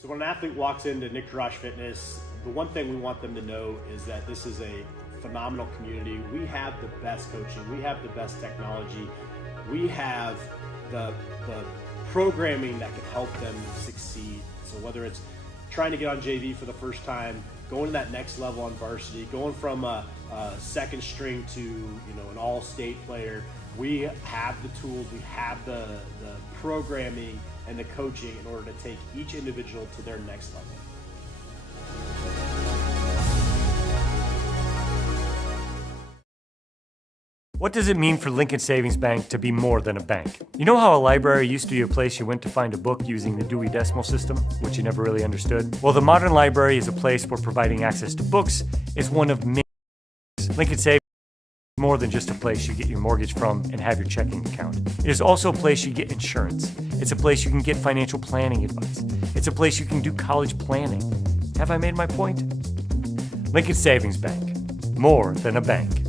So when an athlete walks into Nick Jarash Fitness, the one thing we want them to know is that this is a phenomenal community. We have the best coaching, we have the best technology, we have the programming that can help them succeed. So whether it's trying to get on JV for the first time, going to that next level on varsity, going from a second string to an all-state player, we have the tools, we have the programming and the coaching in order to take each individual to their next level. What does it mean for Lincoln Savings Bank to be more than a bank? You know how a library used to be a place you went to find a book using the Dewey Decimal System, which you never really understood? Well, the modern library is a place where providing access to books is one of many. Lincoln Savings is more than just a place you get your mortgage from and have your checking account. It is also a place you get insurance. It's a place you can get financial planning advice. It's a place you can do college planning. Have I made my point? Lincoln Savings Bank, more than a bank.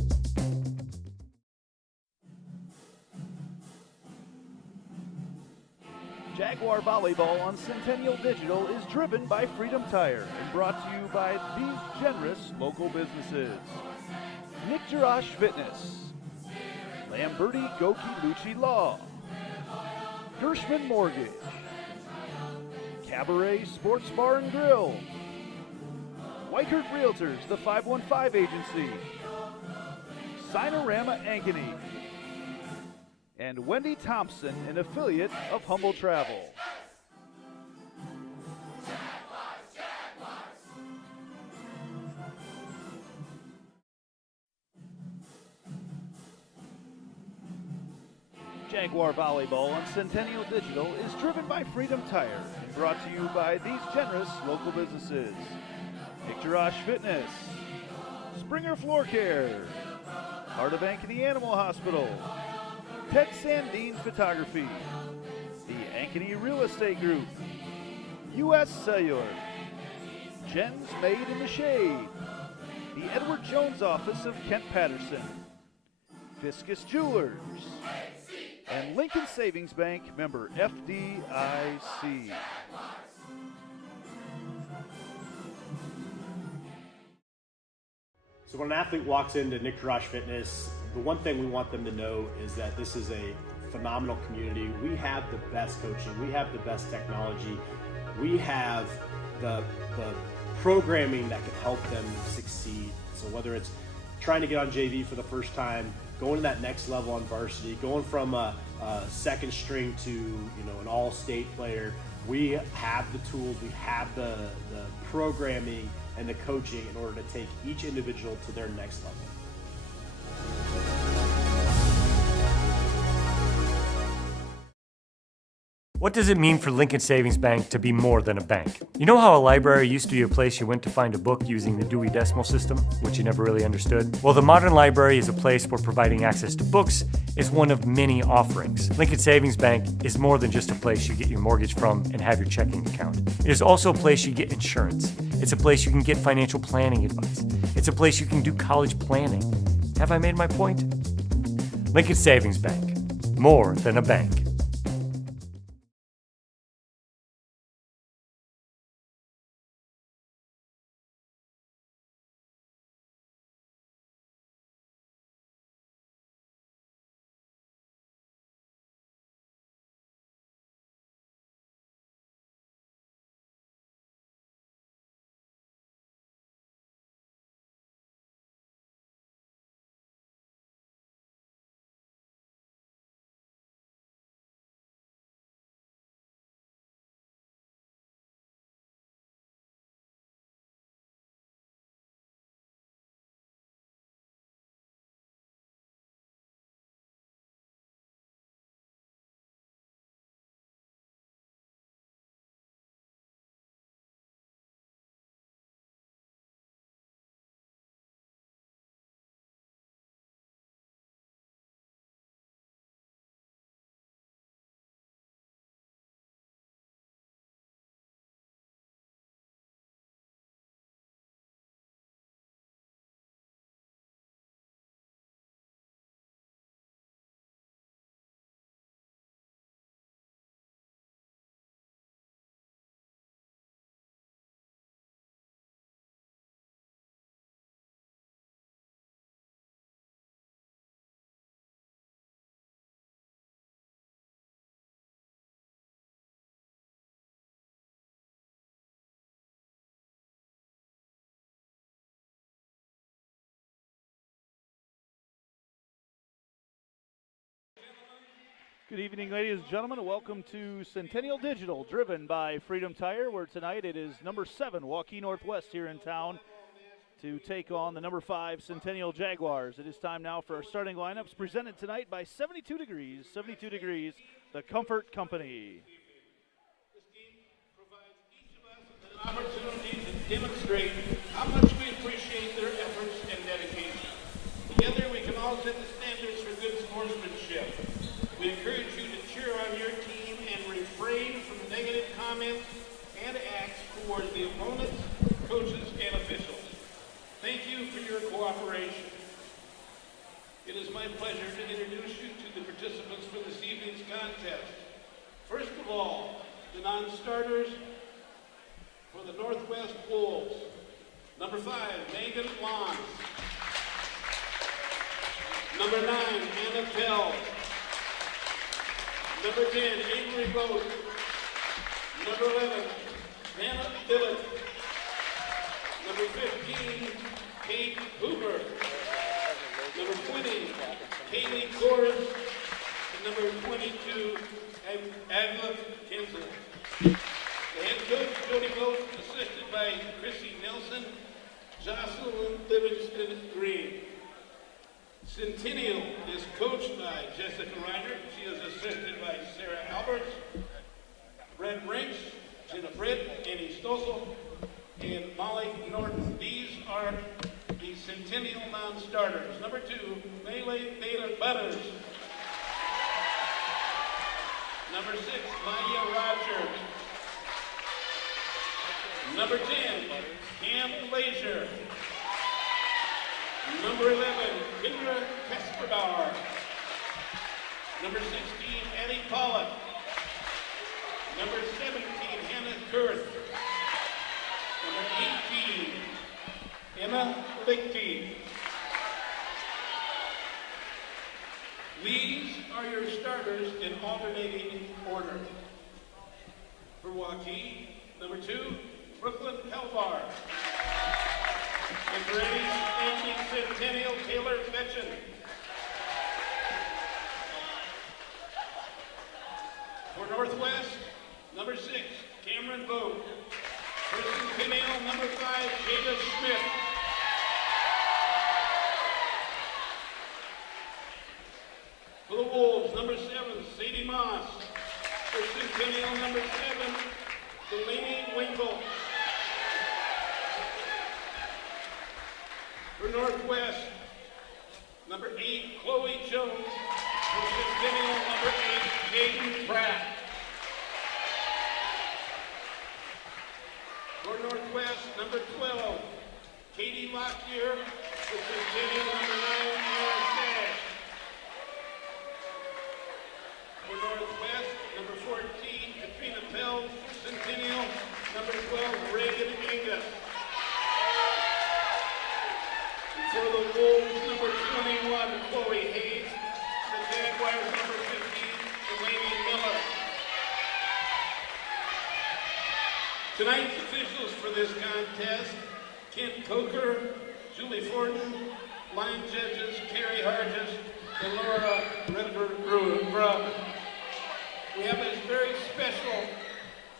Jaguar Volleyball on Centennial Digital is driven by Freedom Tire and brought to you by these generous local businesses. Nick Jarash Fitness, Lamberti Goki Lucci Law, Gershman Mortgage, Cabaret Sports Bar and Grill, Whitehurt Realtors, the 515 Agency, Sinorama Ankeny, and Wendy Thompson, an affiliate of Humble Travel. Jaguar Volleyball on Centennial Digital is driven by Freedom Tire and brought to you by these generous local businesses. Nick Jarash Fitness, Springer Floor Care, Heart of Ankeny Animal Hospital, Ted Sandine Photography, the Ankeny Real Estate Group, U.S. Cellular, Jen's Made in the Shade, the Edward Jones Office of Kent Patterson, Fiscus Jewelers, and Lincoln Savings Bank, member FDIC. So when an athlete walks into Nick Jarash Fitness, the one thing we want them to know is that this is a phenomenal community. We have the best coaching, we have the best technology, we have the programming that can help them succeed. So whether it's trying to get on JV for the first time, going to that next level on varsity, going from a second string to an all-state player, we have the tools, we have the programming and the coaching in order to take each individual to their next level. What does it mean for Lincoln Savings Bank to be more than a bank? You know how a library used to be a place you went to find a book using the Dewey Decimal System, which you never really understood? Well, the modern library is a place where providing access to books is one of many offerings. Lincoln Savings Bank is more than just a place you get your mortgage from and have your checking account. It is also a place you get insurance. It's a place you can get financial planning advice. It's a place you can do college planning. Have I made my point? Lincoln Savings Bank, more than a bank. Good evening, ladies and gentlemen. Welcome to Centennial Digital, driven by Freedom Tire, where tonight it is number 7 Waukee Northwest here in town to take on the number 5 Centennial Jaguars. It is time now for our starting lineups, presented tonight by 72 Degrees, the Comfort Company. This game provides each of us with an opportunity to demonstrate how much we appreciate their efforts and dedication. Together we can all set the standards for good sportsmanship. We encourage you to cheer on your team and refrain from negative comments and acts towards the opponents, coaches, and officials. Thank you for your cooperation. It is my pleasure to introduce you to the participants for this evening's contest. First of all, the non-starters for the Northwest Wolves. Number 5, Megan Lons. Number 9, Anna Pell. Number 10, Avery Boat. Number 11, Hannah Billett. Number 15, Kate Hoover. Number 20, Kaylee Kors. And number 22, Agla Kinzel. The head coach, Jody Boat, assisted by Chrissy Nelson, Jocelyn Livingston Green. Centennial is coached by Jessica Reiner. She is assisted by Sarah Alberts, Brett Rinks, Jenna Britt, Annie Stossel, and Molly Norton. These are the Centennial non-starters. Number 2, Melee Beta Butters. Number 6, Maya Rogers. Number 10, Cam Lazier. Number 11, Kendra Kasperbauer. Number 16, Addie Pollock. Number 17, Hannah Kurth. Number 18, Emma Lichty. These are your starters in alternating order. For Waukee, number 2, Brooklyn Helvar. And for any Centennial, Taylor Fetchen. For Northwest, number 6, Cameron Boat. For Centennial, number 5, Jada Smith. For the Wolves, number 7, Sadie Moss. For Centennial, number 7, Delaney Winkle. For Northwest, number 8, Chloe Jones. For Centennial, number 8, Jaden Pratt. For Northwest, number 12, Katie Lockyer. For Centennial, number 9, Aaron Sash. For Northwest, number 14, Katrina Pell. For Centennial, number 12, Reagan Angus. For the Wolves, number 21, Chloe Hayes. The Jaguars, number 15, Delaney Miller. Tonight's officials for this contest, Kent Coker, Julie Fortin, line judges, Carrie Harges, and Laura Redberg-Grubb. We have a very special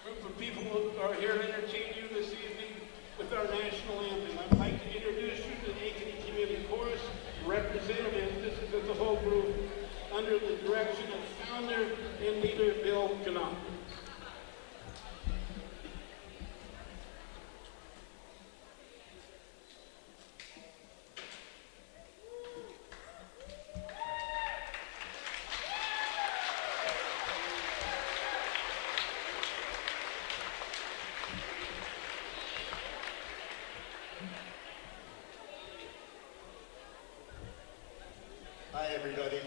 group of people who are here to entertain you this evening with our national anthem. I'd like to introduce you to the Ankeny Community Chorus representatives. This is the whole group under the direction of founder and leader Bill Knopf. Hi everybody,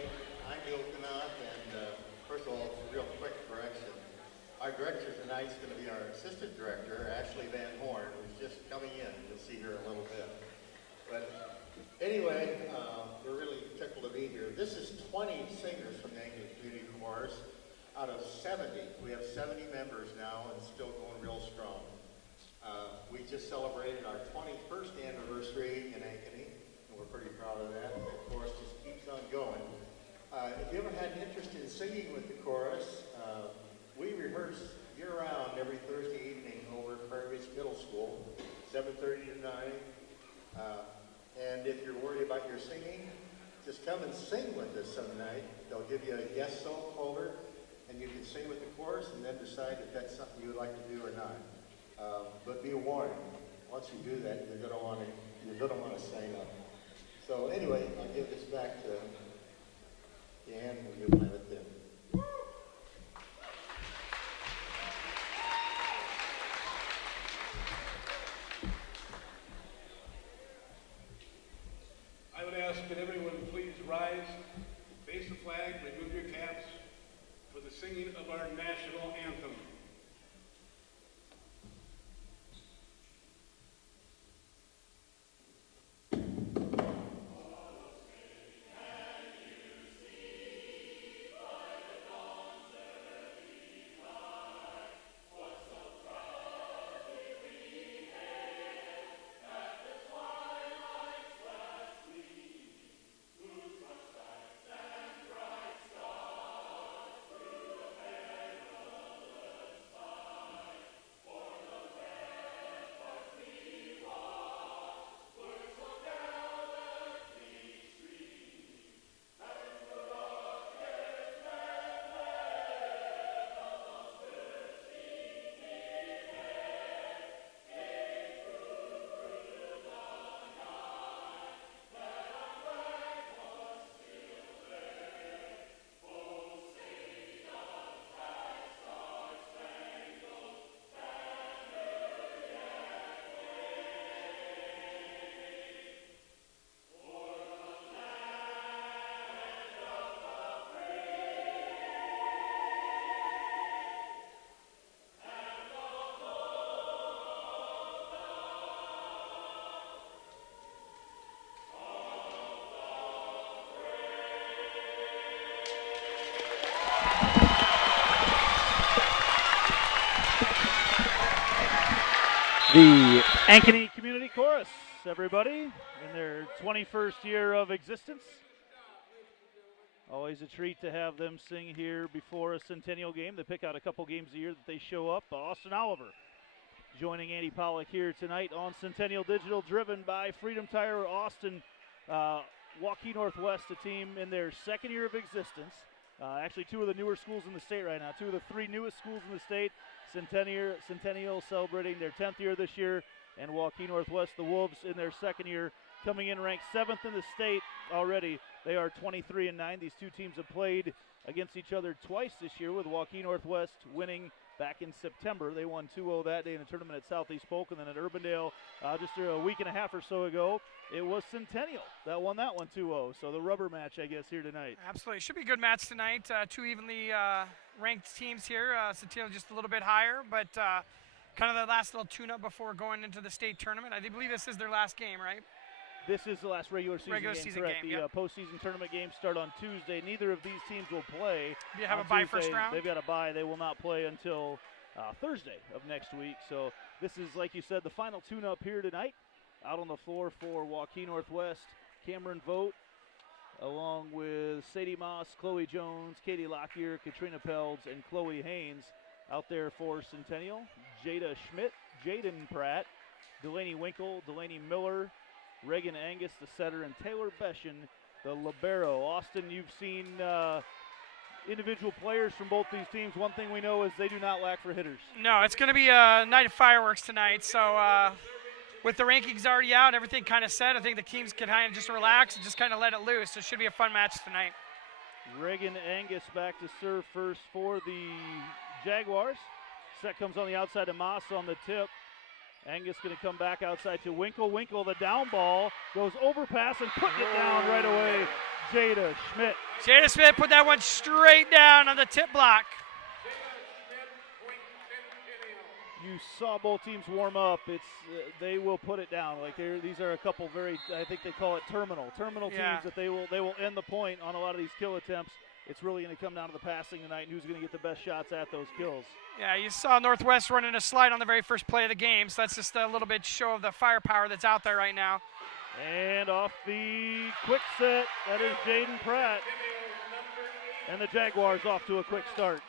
I'm Bill Knopf, and first of all, it's a real quick correction. Our director tonight is going to be our assistant director, Ashley Van Horn, who's just coming in. You'll see her in a little bit. But anyway, we're really tickled to be here. This is 20 singers from the Ankeny Community Chorus out of 70. We have 70 members now and still going real strong. We just celebrated our 21st anniversary in Ankeny, and we're pretty proud of that. The chorus just keeps on going. If you ever had an interest in singing with the 9. And if you're worried about your singing, just come and sing with us some night. They'll give you a yes so folder, and you can sing with the chorus and then decide if that's something you would like to do or not. But be warned, once you do that, you're going to want to sign up. So anyway, I'll give this back to Dan, and you'll have it then. I would ask that everyone please rise, face the flag, remove your caps for the singing of our national anthem. The Ankeny Community Chorus, everybody, in their 21st year of existence. Always a treat to have them sing here before a Centennial game. They pick out a couple games a year that they show up. Austin Oliver joining Andy Pollock here tonight on Centennial Digital, driven by Freedom Tire. Austin, Waukee Northwest, a team in their second year of existence. Actually, two of the newer schools in the state right now, two of the three newest schools in the state. Centennial celebrating their 10th year this year, and Waukee Northwest, the Wolves, in their second year, coming in ranked 7th in the state already. They are 23-9. These two teams have played against each other twice this year, with Waukee Northwest winning back in September. They won 2-0 that day in a tournament at Southeast Polk, and then at Urbandale just a week and a half or so ago, it was Centennial that won that one 2-0. So the rubber match, I guess, here tonight. Absolutely. Should be a good match tonight. Two evenly ranked teams here. Centennial just a little bit higher, but kind of the last little tune-up before going into the state tournament. I believe this is their last game, right? This is the last regular season game, correct. The postseason tournament games start on Tuesday. Neither of these teams will play. Do you have a bye first round? They've got a bye. They will not play until Thursday of next week. So this is, like you said, the final tune-up here tonight. Out on the floor for Waukee Northwest, Cameron Vogt, along with Sadie Moss, Chloe Jones, Katie Lockyer, Katrina Pelds, and Chloe Haynes. Out there for Centennial, Jada Schmidt, Jaden Pratt, Delaney Winkle, Delaney Miller, Reagan Angus, the setter, and Taylor Beshen, the libero. Austin, you've seen individual players from both these teams. One thing we know is they do not lack for hitters. No, it's going to be a night of fireworks tonight. So with the rankings already out, everything kind of set, I think the teams can kind of just relax and just kind of let it loose. It should be a fun match tonight. Reagan Angus back to serve first for the Jaguars. Set comes on the outside to Moss on the tip. Angus going to come back outside to Winkle. Winkle, the down ball, goes overpass and putting it down right away. Jada Schmidt. Jada Schmidt put that one straight down on the tip block. You saw both teams warm up. It's they will put it down. Like these are a couple very, I think they call it terminal teams that they will end the point on a lot of these kill attempts. It's really going to come down to the passing tonight and who's going to get the best shots at those kills. Yeah, you saw Northwest running a slide on the very first play of the game, so that's just a little bit show of the firepower that's out there right now. And off the quick set, that is Jaden Pratt. And the Jaguars off to a quick start.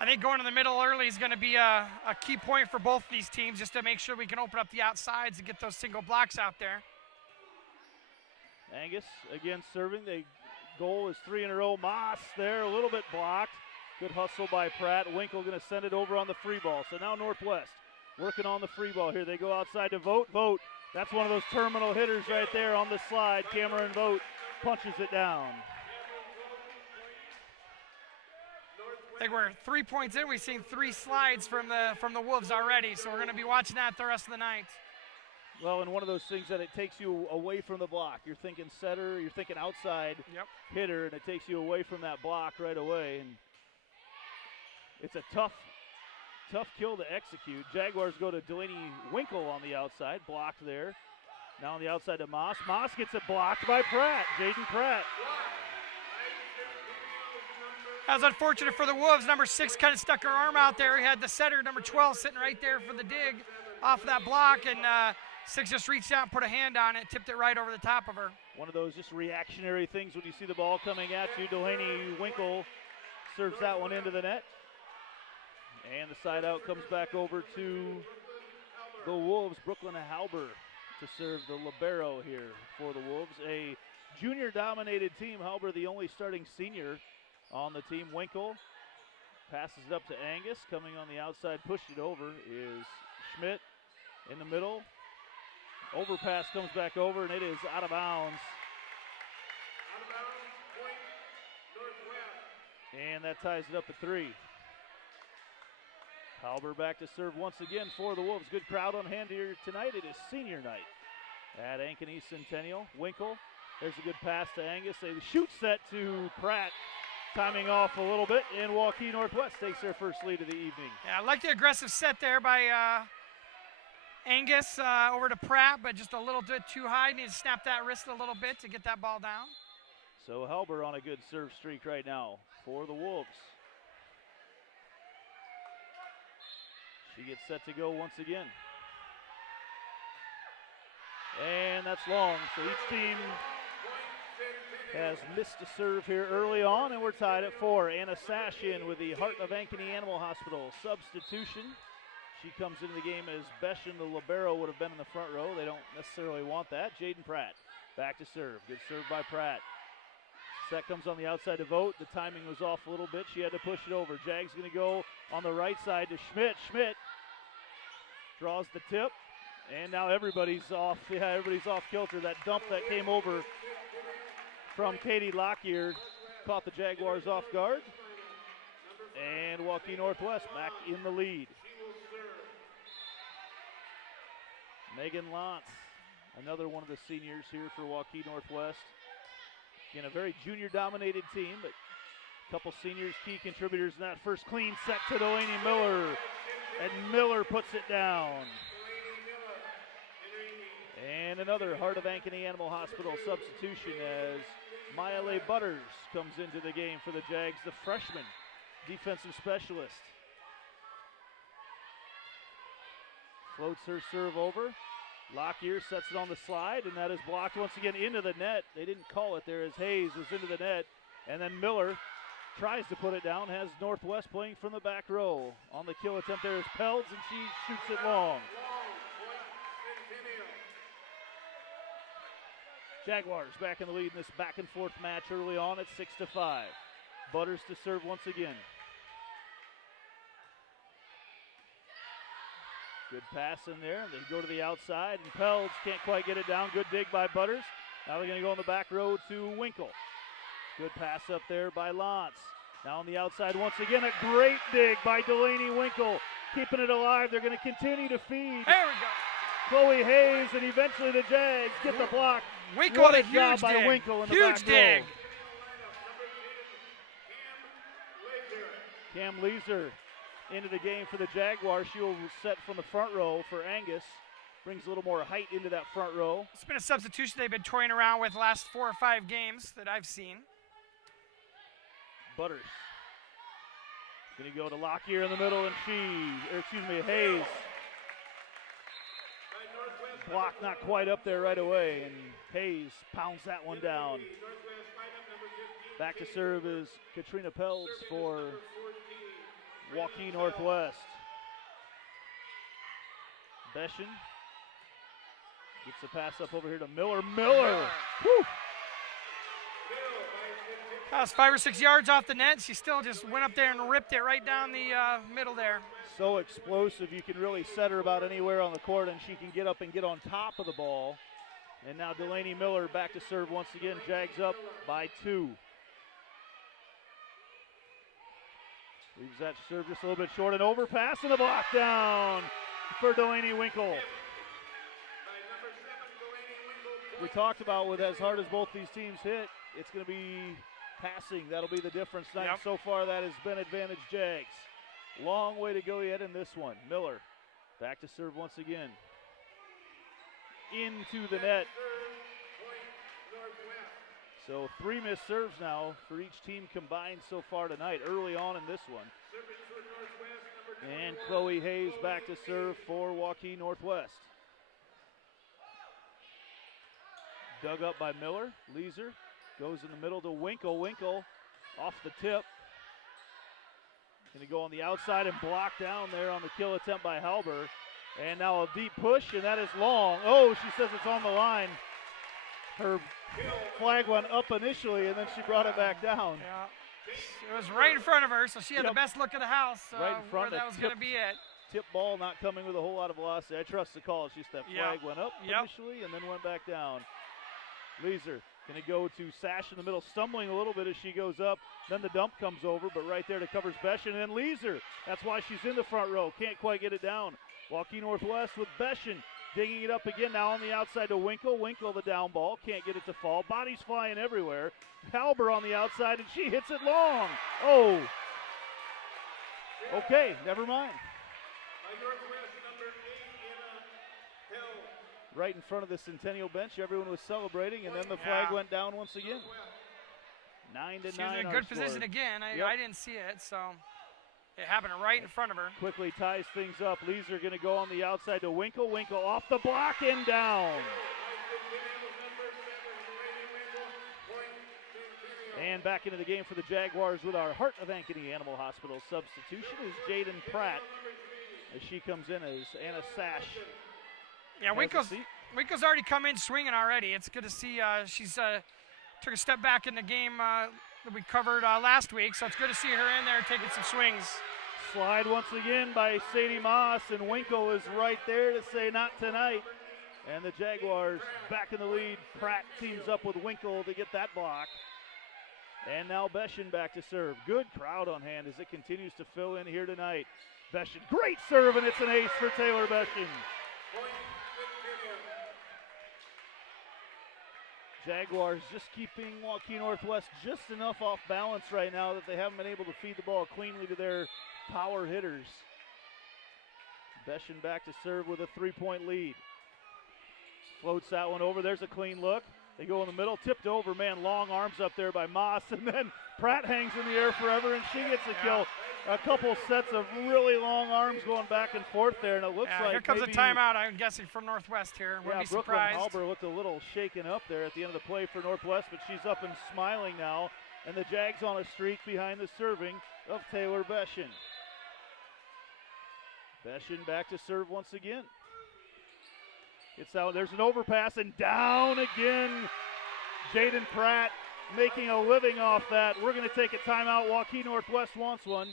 I think going to the middle early is going to be a key point for both these teams, just to make sure we can open up the outsides and get those single blocks out there. Angus again serving. The goal is 3 in a row. Moss there, a little bit blocked. Good hustle by Pratt. Winkle going to send it over on the free ball. So now Northwest working on the free ball here. They go outside to Vogt. Vogt, that's one of those terminal hitters right there on the slide. Cameron Vogt punches it down. I think we're 3 points in. We've seen 3 slides from the Wolves already, so we're going to be watching that the rest of the night. Well, and one of those things that it takes you away from the block. You're thinking setter, you're thinking outside hitter, and it takes you away from that block right away. And it's a tough kill to execute. Jaguars go to Delaney Winkle on the outside, blocked there. Now on the outside to Moss. Moss gets it blocked by Pratt, Jaden Pratt. That was unfortunate for the Wolves. Number 6 kind of stuck her arm out there. He had the setter, number 12, sitting right there for the dig off of that block, and 6 just reached out and put a hand on it, tipped it right over the top of her. One of those just reactionary things when you see the ball coming at you. Delaney Winkle serves that one into the net. And the side out comes back over to the Wolves. Brooklyn Halber to serve the libero here for the Wolves. A junior-dominated team. Halber, the only starting senior on the team. Winkle passes it up to Angus. Coming on the outside, pushed it over is Schmidt in the middle. Overpass comes back over, and it is out of bounds. Out of bounds, point, Northwest. And that ties it up at 3. Halber back to serve once again for the Wolves. Good crowd on hand here tonight. It is senior night at Ankeny Centennial. Winkle, there's a good pass to Angus. A shoot set to Pratt. Timing off a little bit, and Waukee Northwest takes their first lead of the evening. Yeah, I like the aggressive set there by Angus over to Pratt, but just a little bit too high. Need to snap that wrist a little bit to get that ball down. So Halber on a good serve streak right now for the Wolves. She gets set to go once again. And that's long, so each team has missed a serve here early on, and we're tied at 4. Anna Sashin with the Heart of Ankeny Animal Hospital substitution. She comes into the game as Beshin, the libero, would have been in the front row. They don't necessarily want that. Jaden Pratt back to serve. Good serve by Pratt. Set comes on the outside to Vogt. The timing was off a little bit. She had to push it over. Jag's going to go on the right side to Schmidt. Schmidt draws the tip, and now everybody's off. Yeah, everybody's off kilter. That dump that came over from Katie Lockyer caught the Jaguars off guard. And Waukee Northwest back in the lead. Megan Lontz, another one of the seniors here for Waukee Northwest. Again, a very junior-dominated team, but a couple seniors, key contributors in that first clean set to Delaney Miller. And Miller puts it down. And another Heart of Ankeny Animal Hospital substitution as Maya Butters comes into the game for the Jags, the freshman defensive specialist. Floats her serve over. Lockyer sets it on the slide, and that is blocked once again into the net. They didn't call it there as Hayes was into the net. And then Miller tries to put it down, has Northwest playing from the back row. On the kill attempt there is Pelds, and she shoots it long. Jaguars back in the lead in this back and forth match early on at 6-5. Butters to serve once again. Good pass in there. They go to the outside, and Pelds can't quite get it down. Good dig by Butters. Now they're going to go on the back row to Winkle. Good pass up there by Lontz. Now on the outside once again, a great dig by Delaney Winkle. Keeping it alive. They're going to continue to feed. There we go. Chloe Hayes, and eventually the Jags get the block. Winkle what with a a job huge by dig. Winkle in the Huge back dig. row. Cam Leeser into the game for the Jaguars. She will set from the front row for Angus. Brings a little more height into that front row. It's been a substitution they've been toying around with the last 4 or 5 games that I've seen. Butters. Going to go to Lockyer in the middle, and Hayes. Block not quite up there right away, and Hayes pounds that one down. Back to serve is Katrina Pelds for Waukee Northwest. Beshin gets the pass up over here to Miller. Miller! Woo! That was 5 or 6 yards off the net. She still just went up there and ripped it right down the middle there. So explosive, you can really set her about anywhere on the court, and she can get up and get on top of the ball. And now Delaney Miller back to serve once again. Jags up by 2. Leaves that serve just a little bit short, and overpass and a block down for Delaney Winkle. We talked about with as hard as both these teams hit, it's going to be passing. That'll be the difference tonight. Yep. So far that has been advantage Jags. Long way to go yet in this one. Miller back to serve once again. Into the net. So 3 missed serves now for each team combined so far tonight, early on in this one. And Chloe Hayes back to serve for Waukee Northwest. Dug up by Miller. Leeser goes in the middle to Winkle. Winkle off the tip. Going to go on the outside and block down there on the kill attempt by Halber. And now a deep push, and that is long. Oh, she says it's on the line. Her flag went up initially, and then she brought it back down. Yeah. It was right in front of her, so she had the best look of the house. Right in front. Where that was going to be it. Tip ball not coming with a whole lot of velocity. I trust the call. It's just that flag went up initially and then went back down. Leeser going to go to Sash in the middle, stumbling a little bit as she goes up. Then the dump comes over, but right there to covers Beshin. And then Leeser, that's why she's in the front row. Can't quite get it down. Waukee Northwest with Beshin digging it up again now on the outside to Winkle. Winkle the down ball, can't get it to fall. Bodies flying everywhere. Halber on the outside, and she hits it long. Oh. Okay, never mind. Right in front of the Centennial bench, everyone was celebrating, and then the flag went down once again. 9-9. She was in a good position again. I didn't see it, so it happened right in front of her. Quickly ties things up. Leeser going to go on the outside to Winkle. Winkle off the block and down. And back into the game for the Jaguars with our Heart of Ankeny Animal Hospital substitution is Jaden Pratt as she comes in as Anna Sash. Yeah, Winkle's already come in swinging already. It's good to see she's took a step back in the game that we covered last week, so it's good to see her in there taking some swings. Slide once again by Sadie Moss, and Winkle is right there to say not tonight. And the Jaguars back in the lead. Pratt teams up with Winkle to get that block. And now Beshin back to serve. Good crowd on hand as it continues to fill in here tonight. Beshin, great serve, and it's an ace for Taylor Beshin. Jaguars just keeping Waukee Northwest just enough off balance right now that they haven't been able to feed the ball cleanly to their power hitters. Beshin back to serve with a 3-point lead. Floats that one over. There's a clean look. They go in the middle, tipped over. Man, long arms up there by Moss. And then Pratt hangs in the air forever, and she gets the kill. A couple sets of really long arms going back and forth there, and it looks like here comes a timeout, I'm guessing, from Northwest here. Wouldn't be surprised. Brooklyn Halber looked a little shaken up there at the end of the play for Northwest, but she's up and smiling now. And the Jags on a streak behind the serving of Taylor Beshin. Beshin back to serve once again. It's out. There's an overpass and down again. Jaden Pratt making a living off that. We're going to take a timeout. Waukee Northwest wants one.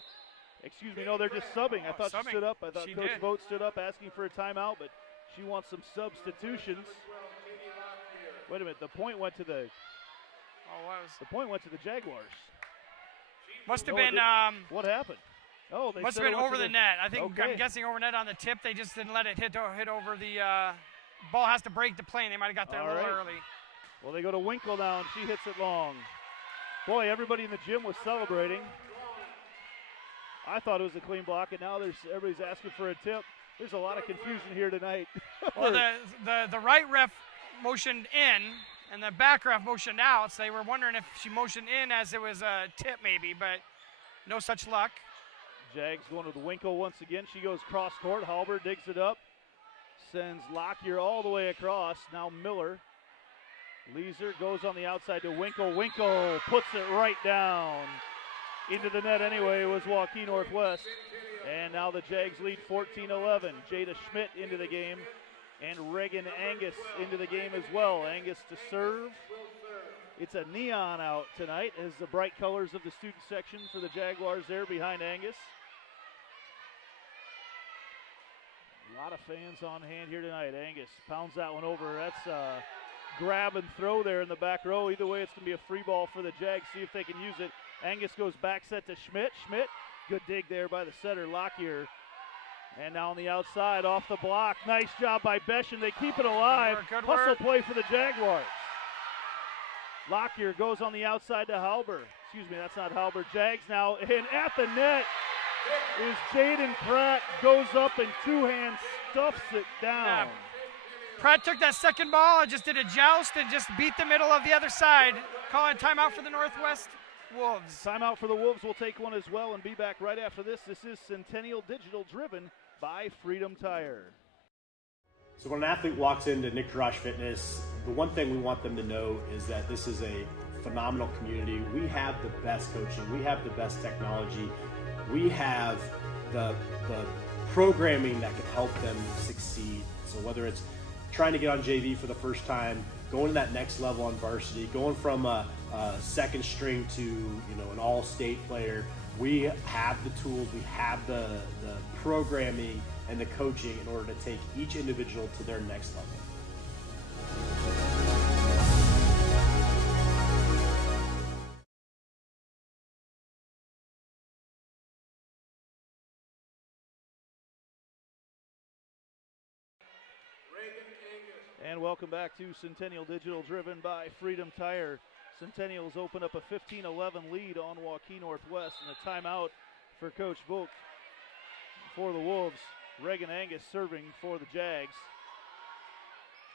Excuse me, no, they're just subbing. I thought she stood up. I thought Coach Vogt stood up asking for a timeout, but she wants some substitutions. Wait a minute. The point went to the. The point went to the Jaguars. Must have been. What happened? Oh, they must have been over the net. I think I'm guessing over net on the tip. They just didn't let it hit over the. Ball has to break the plane. They might have got there a little early. Well, they go to Winkle now, and she hits it long. Boy, everybody in the gym was celebrating. I thought it was a clean block, and now everybody's asking for a tip. There's a lot of confusion here tonight. Well, the right ref motioned in, and the back ref motioned out, so they were wondering if she motioned in as it was a tip maybe, but no such luck. Jags going with Winkle once again. She goes cross court. Halber digs it up. Sends Lockyer all the way across. Now Miller. Leeser goes on the outside to Winkle. Winkle puts it right down. into the net anyway was Waukee Northwest. And now the Jags lead 14-11. Jada Schmidt into the game and Reagan Angus into the game as well. Angus to serve. It's a neon out tonight as the bright colors of the student section for the Jaguars there behind Angus. A lot of fans on hand here tonight. Angus pounds that one over. That's a grab and throw there in the back row. Either way, it's going to be a free ball for the Jags. See if they can use it. Angus goes back set to Schmidt. Schmidt, good dig there by the setter, Lockyer. And now on the outside, off the block. Nice job by Beshin. They keep it alive. Good Hustle work. play for the Jaguars. Lockyer goes on the outside to Halber. Excuse me, that's not Halber. Jags now, and at the net is Jaden Pratt. Goes up and two-hand stuffs it down. Yeah. Pratt took that second ball and just did a joust and just beat the middle of the other side. Calling timeout for the Northwest Wolves. Timeout for the Wolves. We'll take one as well and be back right after this. This is Centennial Digital, driven by Freedom Tire. So when an athlete walks into Nick Rush Fitness, the one thing we want them to know is that this is a phenomenal community. We have the best coaching. We have the best technology. We have the programming that can help them succeed. So whether it's trying to get on JV for the first time, going to that next level on varsity, going from a second string to an all-state player, we have the tools, we have the programming and the coaching in order to take each individual to their next level. And welcome back to Centennial Digital, driven by Freedom Tire. Centennial's opened up a 15-11 lead on Waukee Northwest, and a timeout for Coach Volk for the Wolves. Reagan Angus serving for the Jags.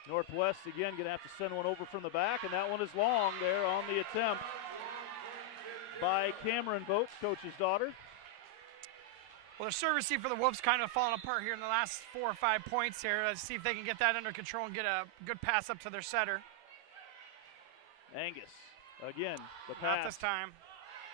Northwest again going to have to send one over from the back, and that one is long there on the attempt by Cameron Vogt, coach's daughter. Well, the service for the Wolves kind of falling apart here in the last 4 or 5 points here. Let's see if they can get that under control and get a good pass up to their setter. Angus, again, the pass. Not this time.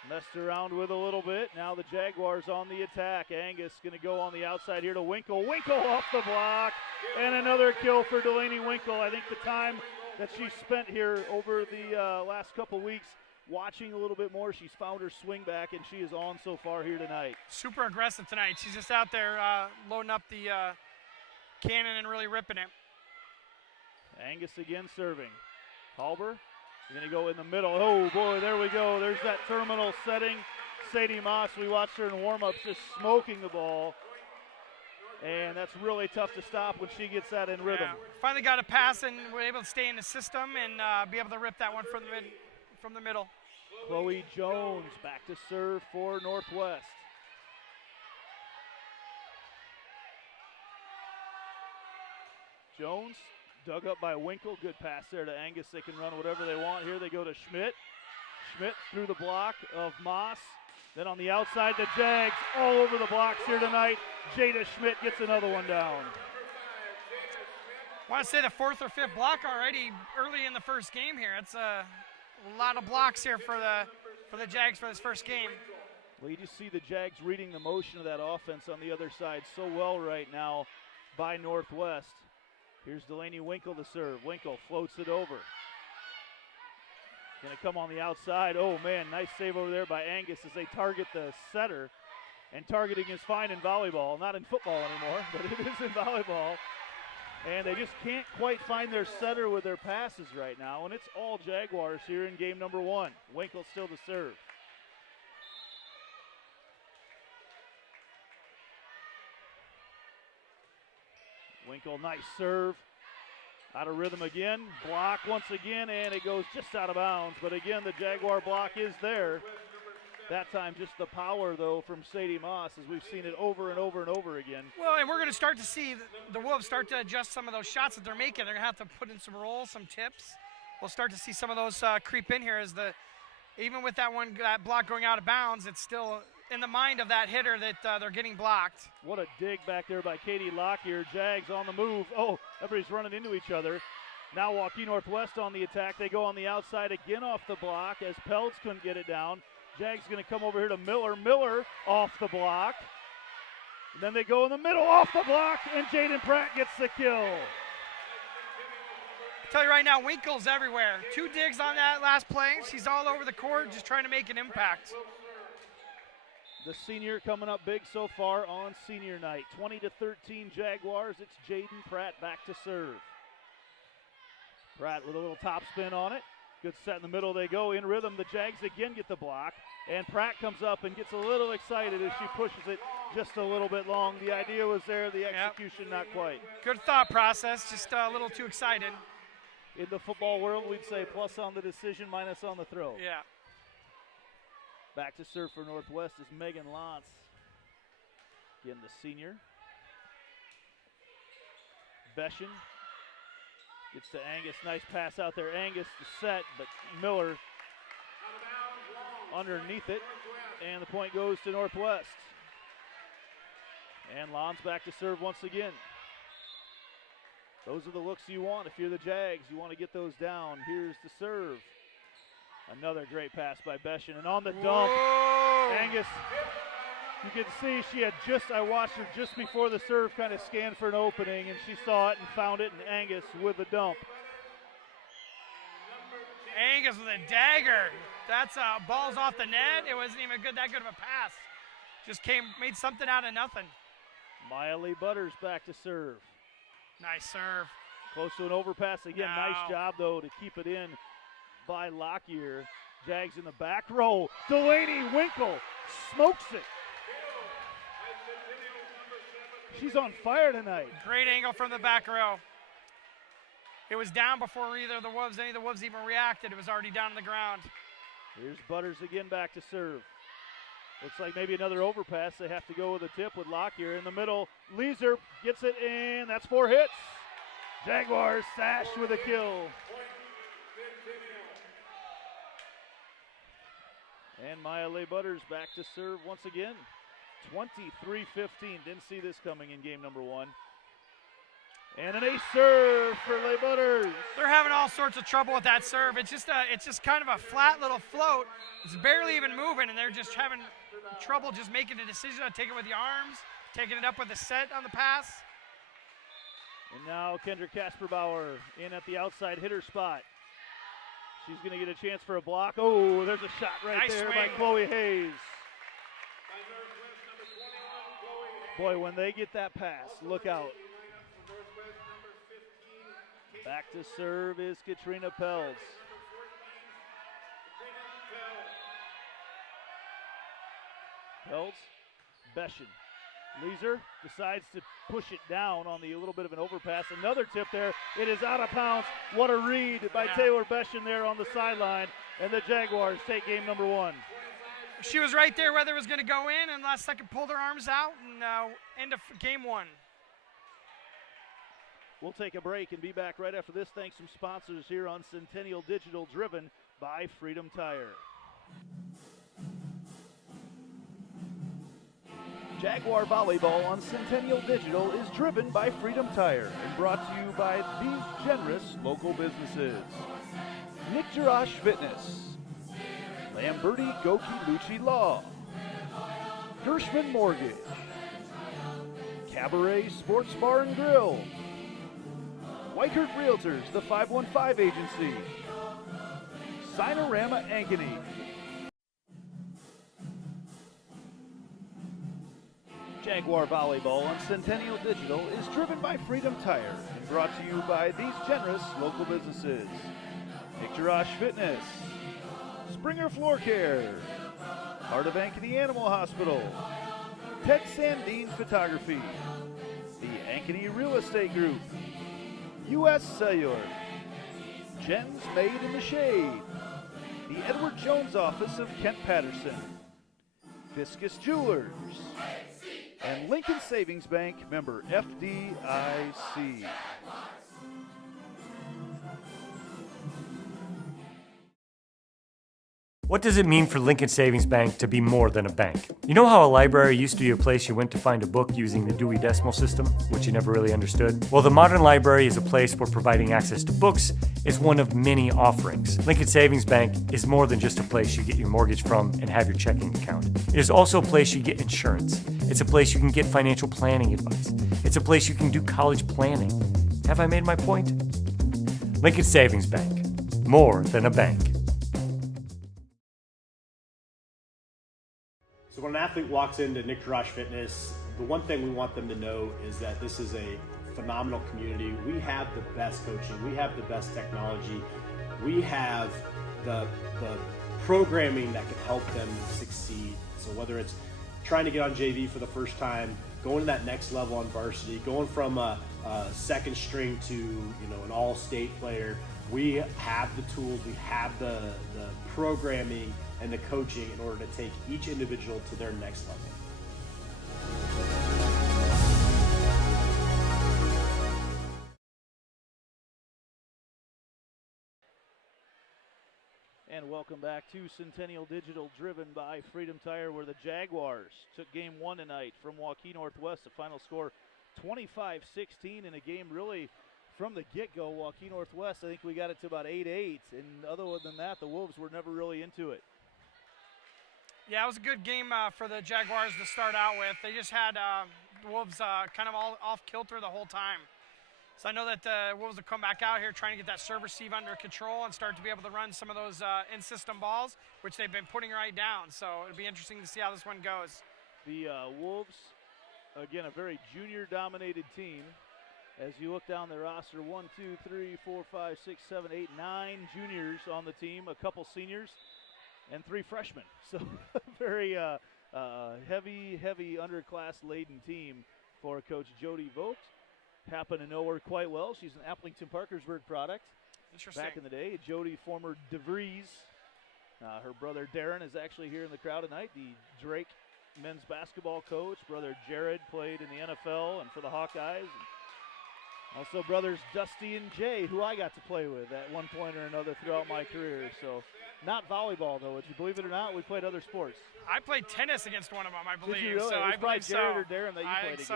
Messed around with a little bit. Now the Jaguars on the attack. Angus going to go on the outside here to Winkle. Winkle off the block. And another kill for Delaney Winkle. I think the time that she spent here over the last couple weeks watching a little bit more, she's found her swing back, and she is on so far here tonight. Super aggressive tonight. She's just out there loading up the cannon and really ripping it. Angus again serving. Halber. You're going to go in the middle. Oh, boy, there we go. There's that terminal setting. Sadie Moss, we watched her in warm-ups just smoking the ball. And that's really tough to stop when she gets that in rhythm. Yeah. Finally got a pass and we're able to stay in the system and be able to rip that one from the middle. Chloe Jones back to serve for Northwest. Jones dug up by Winkle. Good pass there to Angus. They can run whatever they want here. They go to Schmidt. Schmidt through the block of Moss. Then on the outside, the Jags all over the blocks here tonight. Jada Schmidt gets another one down. I want to say the 4th or 5th block already early in the first game here. It's a lot of blocks here for the Jags for this first game. Well, you just see the Jags reading the motion of that offense on the other side so well right now by Northwest. Here's Delaney Winkle to serve. Winkle floats it over. Going to come on the outside. Oh, man, nice save over there by Angus as they target the setter. And targeting is fine in volleyball. Not in football anymore, but it is in volleyball. And they just can't quite find their setter with their passes right now. And it's all Jaguars here in game number 1. Winkle still to serve. Winkle, nice serve. Out of rhythm again. Block once again, and it goes just out of bounds. But again, the Jaguar block is there. That time just the power, though, from Sadie Moss, as we've seen it over and over and over again. Well, and we're going to start to see the Wolves start to adjust some of those shots that they're making. They're going to have to put in some rolls, some tips. We'll start to see some of those creep in here as even with that block going out of bounds, it's still in the mind of that hitter that they're getting blocked. What a dig back there by Katie Lockyer. Jags on the move. Oh, everybody's running into each other. Now Waukee Northwest on the attack. They go on the outside again off the block as Peltz couldn't get it down. Jags going to come over here to Miller. Miller off the block. And then they go in the middle off the block, and Jaden Pratt gets the kill. I tell you right now, Winkle's everywhere. 2 digs on that last play. She's all over the court just trying to make an impact. The senior coming up big so far on senior night. 20-13 Jaguars. It's Jaden Pratt back to serve. Pratt with a little top spin on it. Good set in the middle. They go in rhythm. The Jags again get the block. And Pratt comes up and gets a little excited as she pushes it just a little bit long. The idea was there. The execution not quite. Good thought process. Just a little too excited. In the football world, we'd say plus on the decision, minus on the throw. Yeah. Back to serve for Northwest is Megan Lantz. Again, the senior. Beshin gets to Angus. Nice pass out there. Angus the set, but Miller underneath it. And the point goes to Northwest. And Lantz back to serve once again. Those are the looks you want if you're the Jags. You want to get those down. Here's the serve. Another great pass by Beshin. And on the dump, Angus, you can see she had I watched her just before the serve kind of scan for an opening, and she saw it and found it, and Angus with the dump. Angus with a dagger. That's balls off the net. It wasn't even that good of a pass. Just made something out of nothing. Maya Lee Butters back to serve. Nice serve. Close to an overpass again. No. Nice job, though, to keep it in by Lockyer. Jags in the back row. Delaney Winkle smokes it. She's on fire tonight. Great angle from the back row. It was down before any of the Wolves even reacted. It was already down on the ground. Here's Butters again back to serve. Looks like maybe another overpass. They have to go with a tip with Lockyer in the middle. Leeser gets it in. That's 4 hits. Jaguars sash with a kill. And Maya Leigh Butters back to serve once again. 23-15. Didn't see this coming in game number 1. And an ace serve for Leigh Butters. They're having all sorts of trouble with that serve. It's just kind of a flat little float. It's barely even moving, and they're just having trouble just making a decision on taking it with the arms, taking it up with the set on the pass. And now Kendra Kasperbauer in at the outside hitter spot. She's going to get a chance for a block. Oh, there's a shot right Nice there swing by Chloe Hayes. Boy, when they get that pass, look out. Back to serve is Katrina Pelz. Pelz, Beshin. Leeser decides to push it down on the little bit of an overpass. Another tip there. It is out of bounds. What a read by Taylor Beshin there on the sideline. And the Jaguars take game number 1. She was right there whether it was going to go in, and last second pulled her arms out, and end of game 1. We'll take a break and be back right after this. Thanks to some sponsors here on Centennial Digital, driven by Freedom Tire. Jaguar Volleyball on Centennial Digital is driven by Freedom Tire and brought to you by these generous local businesses. Nick Jarash Fitness, Lamberti Goki Lucci Law, Gershman Mortgage, Cabaret Sports Bar and Grill, Whitehurt Realtors, the 515 Agency, Sinorama Ankeny. Jaguar Volleyball on Centennial Digital is driven by Freedom Tire and brought to you by these generous local businesses. Nick Jarash Fitness, Springer Floor Care, Heart of Ankeny Animal Hospital, Ted Sandine Photography, the Ankeny Real Estate Group, U.S. Cellular, Jen's Made in the Shade, the Edward Jones Office of Kent Patterson, Fiscus Jewelers, and Lincoln Savings Bank, member FDIC. What does it mean for Lincoln Savings Bank to be more than a bank? You know how a library used to be a place you went to find a book using the Dewey Decimal System, which you never really understood? Well, the modern library is a place where providing access to books is one of many offerings. Lincoln Savings Bank is more than just a place you get your mortgage from and have your checking account. It is also a place you get insurance. It's a place you can get financial planning advice. It's a place you can do college planning. Have I made my point? Lincoln Savings Bank, more than a bank. So when an athlete walks into Nick Rush Fitness, the one thing we want them to know is that this is a phenomenal community. We have the best coaching. We have the best technology. We have the programming that can help them succeed. So whether it's trying to get on JV for the first time, going to that next level on varsity, going from a second string to an all-state player, we have the tools, we have the programming and the coaching in order to take each individual to their next level. And welcome back to Centennial Digital, driven by Freedom Tire, where the Jaguars took game one tonight from Waukee Northwest. The final score 25-16 in a game really from the get-go. Waukee Northwest, I think we got it to about 8-8, and other than that, the Wolves were never really into it. Yeah, it was a good game for the Jaguars to start out with. They just had the Wolves kind of all off-kilter the whole time. So I know that the Wolves will come back out here trying to get that serve receive under control and start to be able to run some of those in-system balls, which they've been putting right down. So it'll be interesting to see how this one goes. The Wolves, again, a very junior-dominated team. As you look down the roster, 1, 2, 3, 4, 5, 6, 7, 8, 9 juniors on the team, a couple seniors, and 3 freshmen. So very heavy underclass-laden team for Coach Jody Vogt. Happen to know her quite well. She's an Applington-Parkersburg product. Interesting. Back in the day, Jody, former DeVries. Her brother Darren is actually here in the crowd tonight, the Drake men's basketball coach. Brother Jared played in the NFL and for the Hawkeyes. Also brothers Dusty and Jay, who I got to play with at one point or another throughout my career. So not volleyball, though. Would you believe it or not? We played other sports. I played tennis against one of them, I believe. Did you really? So it was I probably believe Jared so. or Darren that you played against. So.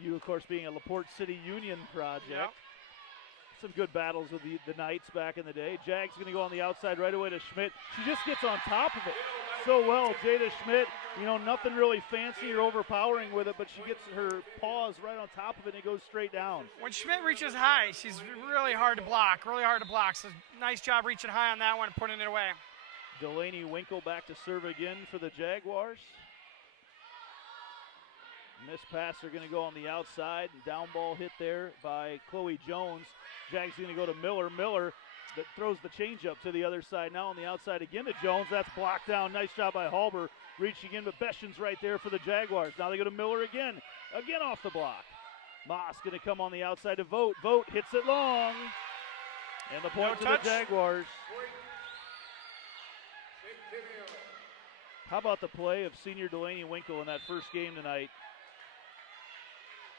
You, of course, being a LaPorte City Union project. Yep. Some good battles with the Knights back in the day. Jag's going to go on the outside right away to Schmidt. She just gets on top of it so well. Jada Schmidt, nothing really fancy or overpowering with it, but she gets her paws right on top of it and it goes straight down. When Schmidt reaches high, she's really hard to block, So nice job reaching high on that one and putting it away. Delaney Winkle back to serve again for the Jaguars. Miss pass are going to go on the outside. Down ball hit there by Chloe Jones. Jags going to go to Miller. Miller that throws the changeup to the other side. Now on the outside again to Jones. That's blocked down. Nice job by Halber reaching in, but Bestion's right there for the Jaguars. Now they go to Miller again. Again off the block. Moss going to come on the outside to Vogt. Vogt hits it long. And the point to the Jaguars. How about the play of senior Delaney Winkle in that first game tonight?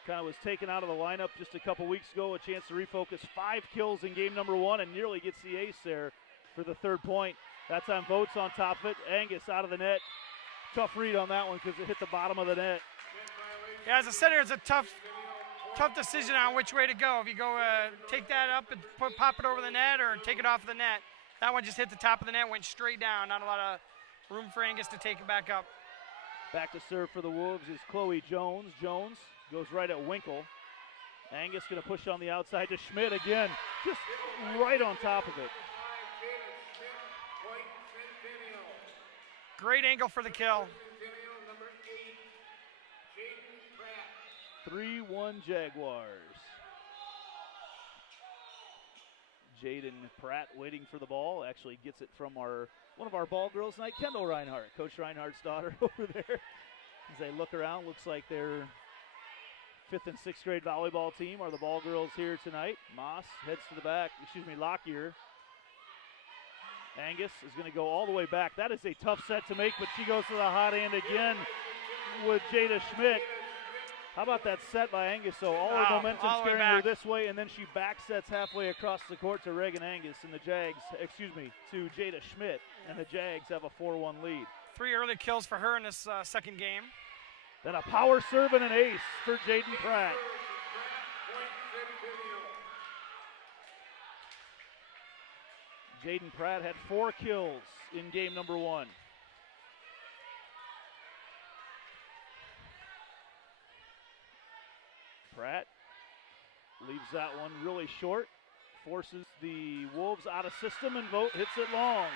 Kind of was taken out of the lineup just a couple weeks ago, a chance to refocus. 5 kills in game number 1 and nearly gets the ace there for the third point. That time Vogt's on top of it. Angus out of the net. Tough read on that one because it hit the bottom of the net. Yeah, as a center, it's a tough decision on which way to go. If you go take that up and pop it over the net or take it off the net. That one just hit the top of the net, went straight down. Not a lot of room for Angus to take it back up. Back to serve for the Wolves is Chloe Jones. Jones goes right at Winkle. Angus going to push on the outside to Schmidt again. Just right on top of it. Great angle for the kill. 3-1 Jaguars. Jaden Pratt waiting for the ball. Actually gets it from one of our ball girls tonight, Kendall Reinhardt, Coach Reinhardt's daughter over there. As they look around, looks like their 5th and 6th grade volleyball team are the ball girls here tonight. Moss heads to the back, Lockyer. Angus is going to go all the way back. That is a tough set to make, but she goes to the hot hand again with Jada Schmidt. How about that set by Angus? So all her momentum's carrying her this way, and then she back sets halfway across the court to Reagan Angus and the Jags, to Jada Schmidt, and the Jags have a 4-1 lead. 3 early kills for her in this second game. Then a power serve and an ace for Jaden Pratt. Jaden Pratt had 4 kills in game number 1. Pratt leaves that one really short, forces the Wolves out of system, and Vogt hits it long.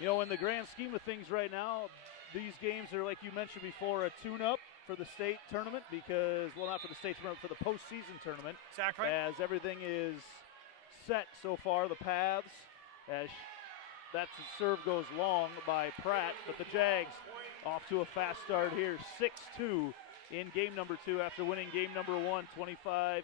You know, in the grand scheme of things right now, these games are, like you mentioned before, a tune-up for the state tournament because, well, not for the state tournament, for the postseason tournament. Exactly. As everything is set so far, the paths, as that serve goes long by Pratt, but the Jags off to a fast start here, 6-2 in game number 2 after winning game number 1, 25-16.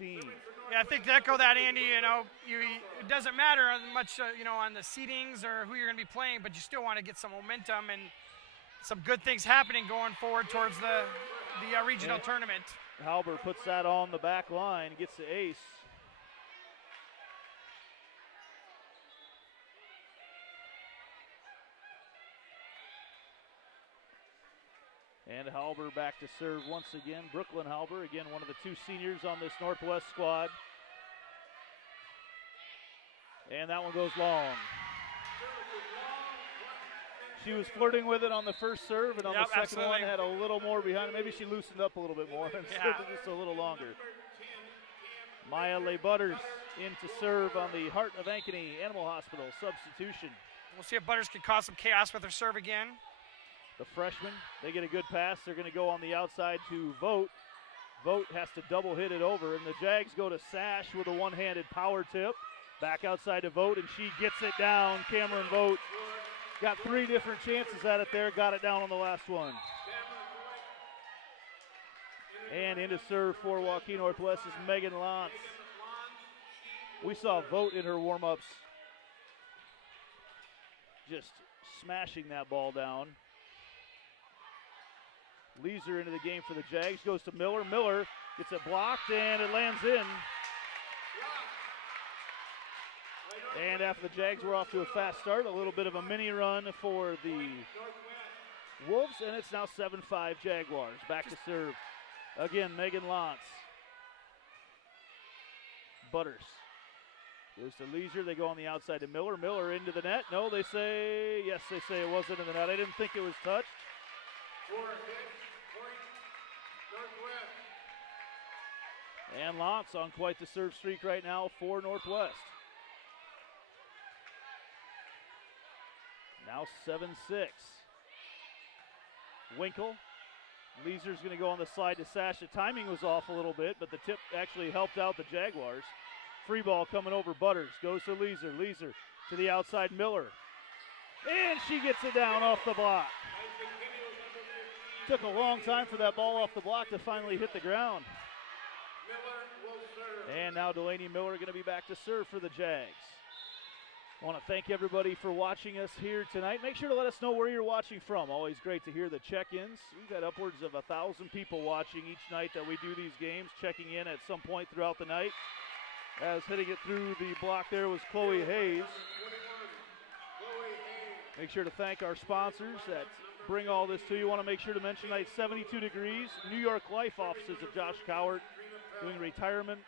Yeah, I think to echo that, Andy, it doesn't matter much, on the seedings or who you're going to be playing, but you still want to get some momentum and some good things happening going forward towards the regional tournament. Halber puts that on the back line, gets the ace. And Halber back to serve once again. Brooklyn Halber, again, one of the 2 seniors on this Northwest squad. And that one goes long. She was flirting with it on the first serve, and on the second one had a little more behind it. Maybe she loosened up a little bit more and served it just a little longer. Maya Leigh Butters in to serve on the Heart of Ankeny Animal Hospital substitution. We'll see if Butters can cause some chaos with her serve again. The freshman, they get a good pass. They're going to go on the outside to Vogt. Vogt has to double hit it over, and the Jags go to Sash with a one-handed power tip. Back outside to Vogt, and she gets it down. Cameron Vogt got 3 different chances at it there, got it down on the last one. And into serve for Waukee Northwest is Megan Lantz. We saw Vogt in her warm-ups just smashing that ball down. Leeser into the game for the Jags, goes to Miller. Miller gets it blocked, and it lands in. And after the Jags were off to a fast start, a little bit of a mini run for the Wolves, and it's now 7-5 Jaguars. Back to serve. Again, Megan Lantz. Butters goes to Leeser. They go on the outside to Miller. Miller into the net. No, they say, yes, they say it wasn't in the net. I didn't think it was touched. And Lantz on quite the serve streak right now for Northwest. Now 7-6. Winkle. Leeser's going to go on the slide to Sash. The timing was off a little bit, but the tip actually helped out the Jaguars. Free ball coming over Butters. Goes to Leeser. Leeser to the outside, Miller. And she gets it down off the block. Took a long time for that ball off the block to finally hit the ground. And now Delaney Miller going to be back to serve for the Jags. I want to thank everybody for watching us here tonight. Make sure to let us know where you're watching from. Always great to hear the check-ins. We've got upwards of 1,000 people watching each night that we do these games, checking in at some point throughout the night. As hitting it through the block there was Chloe Hayes. Make sure to thank our sponsors that bring all this to you. Want to make sure to mention tonight 72 degrees. New York Life offices of Josh Cowart doing retirement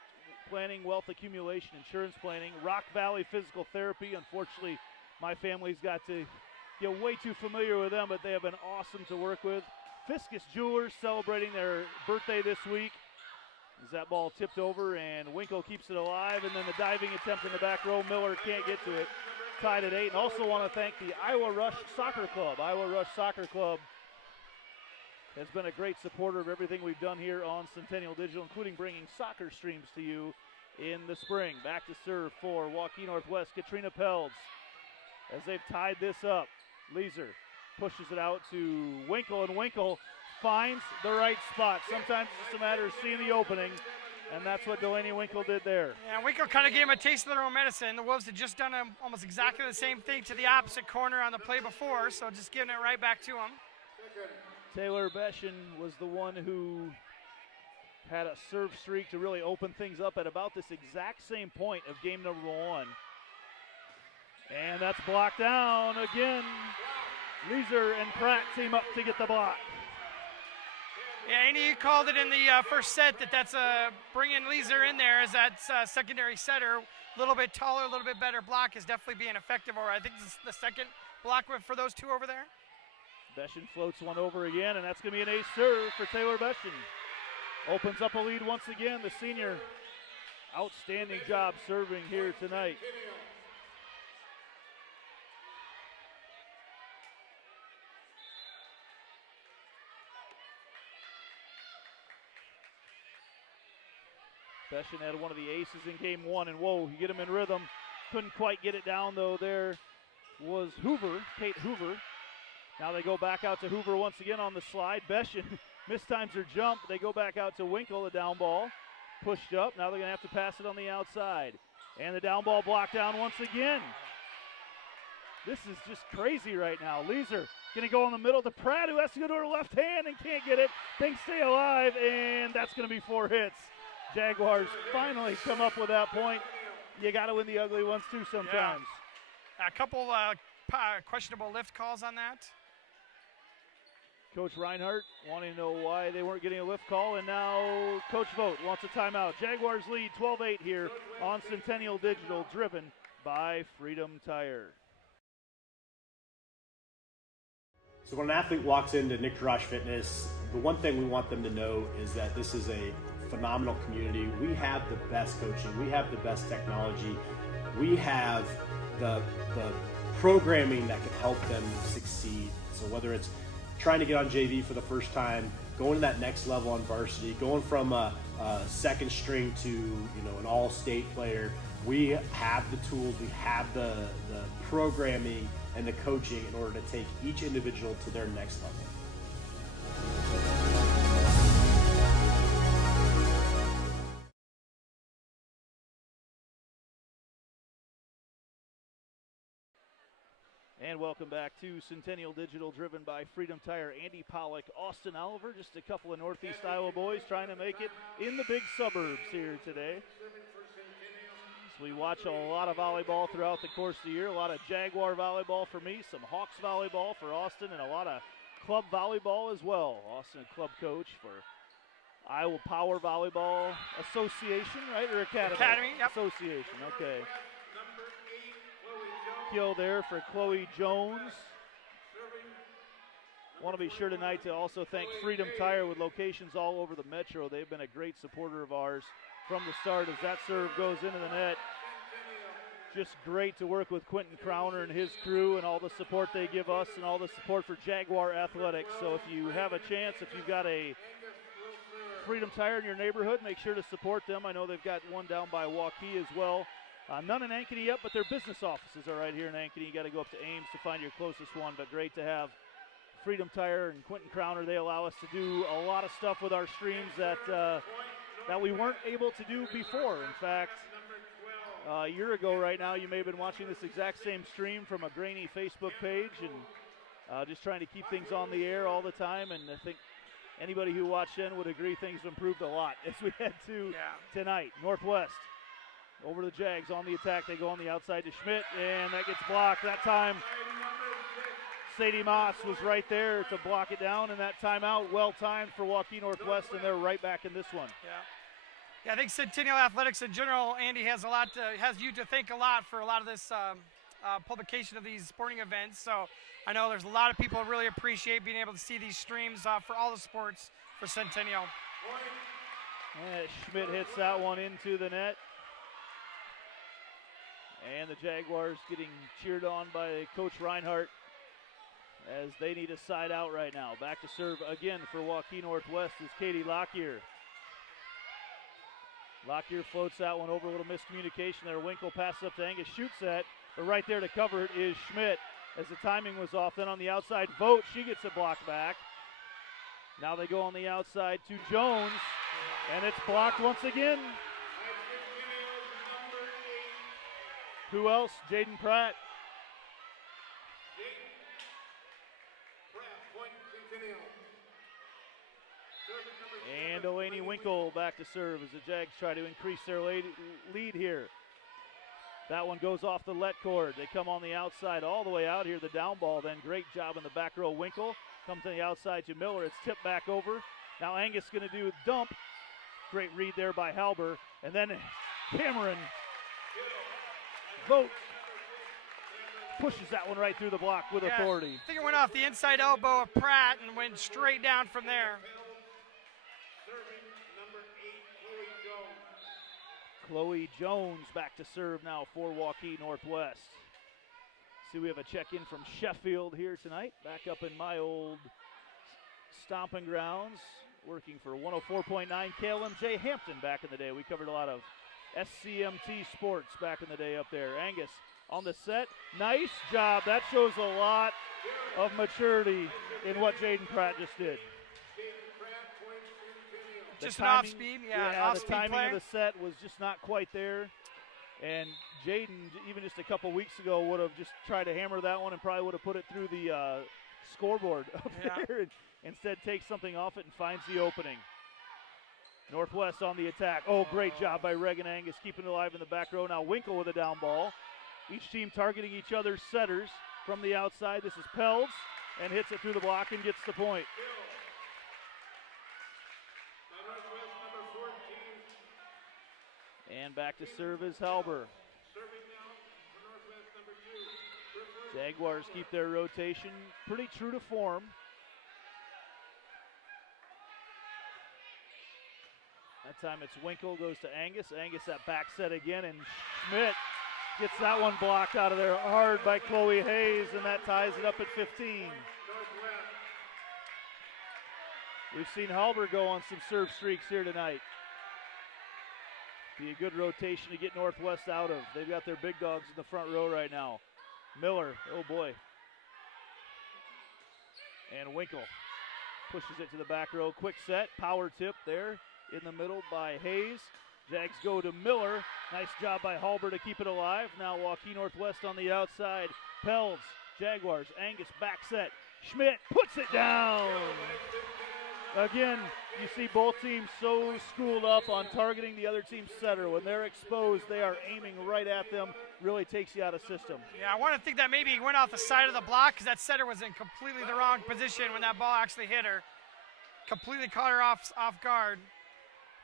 planning, wealth accumulation, insurance planning. Rock Valley Physical Therapy. Unfortunately, my family's got to get way too familiar with them, but they have been awesome to work with. Fiscus Jewelers celebrating their birthday this week. As that ball tipped over and Winkle keeps it alive, and then the diving attempt in the back row. Miller can't get to it. Tied at 8. And also want to thank the Iowa Rush Soccer Club. Iowa Rush Soccer Club has been a great supporter of everything we've done here on Centennial Digital, including bringing soccer streams to you in the spring. Back to serve for Waukee Northwest, Katrina Pelds. As they've tied this up, Leeser pushes it out to Winkle, and Winkle finds the right spot. Sometimes it's just a matter of seeing the opening, and that's what Delaney Winkle did there. Yeah, Winkle kind of gave him a taste of their own medicine. The Wolves had just done almost exactly the same thing to the opposite corner on the play before, so just giving it right back to him. Taylor Beshin was the one who had a serve streak to really open things up at about this exact same point of game number 1. And that's blocked down again. Leeser and Pratt team up to get the block. Yeah, Andy, you called it in the first set that's bringing Leeser in there as that secondary setter. A little bit taller, a little bit better block is definitely being effective. Or I think this is the second block for those two over there. Beshin floats one over again, and that's going to be an ace serve for Taylor Beshin. Opens up a lead once again. The senior, outstanding job serving here tonight. Beshin had one of the aces in game 1, and whoa, you get him in rhythm. Couldn't quite get it down, though. There was Hoover, Kate Hoover. Now they go back out to Hoover once again on the slide. Beshin mistimes her jump. They go back out to Winkle, the down ball. Pushed up. Now they're going to have to pass it on the outside. And the down ball blocked down once again. This is just crazy right now. Leeser going to go in the middle to Pratt, who has to go to her left hand and can't get it. Things stay alive, and that's going to be 4 hits. Jaguars finally come up with that point. You got to win the ugly ones too sometimes. Yeah. A couple questionable lift calls on that. Coach Reinhardt wanting to know why they weren't getting a lift call, and now Coach Vogt wants a timeout. Jaguars lead 12-8 here on Centennial Digital, driven by Freedom Tire. So when an athlete walks into Nick Jarash Fitness, the one thing we want them to know is that this is a phenomenal community. We have the best coaching. We have the best technology. We have the programming that can help them succeed. So whether it's trying to get on JV for the first time, going to that next level on varsity, going from a second string to an all-state player, we have the tools, we have the programming and the coaching in order to take each individual to their next level. And welcome back to Centennial Digital, driven by Freedom Tire. Andy Pollock, Austin Oliver, just a couple of Northeast Iowa boys trying to make it in the big suburbs here today. So we watch a lot of volleyball throughout the course of the year, a lot of Jaguar volleyball for me, some Hawks volleyball for Austin, and a lot of club volleyball as well. Austin, club coach for Iowa Power Volleyball Association, right, or Academy? Academy, yep. Association, okay. Kill there for Chloe Jones. Want to be sure tonight to also thank Freedom Tire with locations all over the metro. They've been a great supporter of ours from the start as that serve goes into the net. Just great to work with Quentin Crowner and his crew and all the support they give us and all the support for Jaguar Athletics. So if you have a chance, if you've got a Freedom Tire in your neighborhood, make sure to support them. I know they've got one down by Waukee as well. None in Ankeny yet, but their business offices are right here in Ankeny. You got to go up to Ames to find your closest one, but great to have Freedom Tire and Quentin Crowner. They allow us to do a lot of stuff with our streams that we weren't able to do before. In fact, a year ago right now, you may have been watching this exact same stream from a grainy Facebook page and just trying to keep things on the air all the time, and I think anybody who watched in would agree things have improved a lot as we head to tonight. Northwest. Over the Jags on the attack. They go on the outside to Schmidt, and that gets blocked. That time, Sadie Moss was right there to block it down, and that timeout well-timed for Waukee Northwest, and they're right back in this one. Yeah, I think Centennial Athletics in general, Andy, has you to thank a lot for a lot of this publication of these sporting events. So I know there's a lot of people who really appreciate being able to see these streams for all the sports for Centennial. And Schmidt hits that one into the net. And the Jaguars getting cheered on by Coach Reinhardt as they need a side out right now. Back to serve again for Waukee Northwest is Katie Lockyer. Lockyer floats that one over, a little miscommunication there. Winkle passes up to Angus, shoots that, but right there to cover it is Schmidt as the timing was off. Then on the outside, Vogt, she gets a block back. Now they go on the outside to Jones, and it's blocked once again. Who else? Jaden Pratt. And Delaney Winkle back to serve as the Jags try to increase their lead here. That one goes off the let cord. They come on the outside all the way out here. The down ball then. Great job in the back row. Winkle comes on the outside to Miller. It's tipped back over. Now Angus going to do dump. Great read there by Halber. And then Cameron Vogt pushes that one right through the block with authority. I think it went off the inside elbow of Pratt and went straight down from there. Chloe Jones back to serve now for Waukee Northwest. See, we have a check-in from Sheffield here tonight. Back up in my old stomping grounds, working for 104.9 KLMJ Hampton back in the day. We covered a lot of SCMT sports back in the day up there. Angus on the set. Nice job. That shows a lot of maturity in what Jaden Pratt just did. Just an off-speed, off-speed the timing play. of the set was just not quite there. And Jaden, even just a couple weeks ago, would have just tried to hammer that one and probably would have put it through the scoreboard up there. And instead takes something off it and finds the opening. Northwest on the attack. Oh, great job by Reagan Angus keeping it alive in the back row. Now Winkle with a down ball. Each team targeting each other's setters from the outside. This is Pelz and hits it through the block and gets the point. And back to serve is Halber. Jaguars keep their rotation pretty true to form. That time it's Winkle, goes to Angus. Angus that back set again, and Schmidt gets that one blocked out of there hard by Chloe Hayes, and that ties it up at 15. We've seen Halber go on some serve streaks here tonight. Be a good rotation to get Northwest out of. They've got their big dogs in the front row right now. Miller, oh boy. And Winkle pushes it to the back row. Quick set, power tip there in the middle by Hayes. Jags go to Miller. Nice job by Halber to keep it alive. Now Waukee Northwest on the outside. Pelz, Jaguars, Angus back set. Schmidt puts it down. Again, you see both teams so schooled up on targeting the other team's setter. When they're exposed, they are aiming right at them. Really takes you out of system. Yeah, I want to think that maybe he went off the side of the block because that setter was in completely the wrong position when that ball actually hit her. Completely caught her off guard.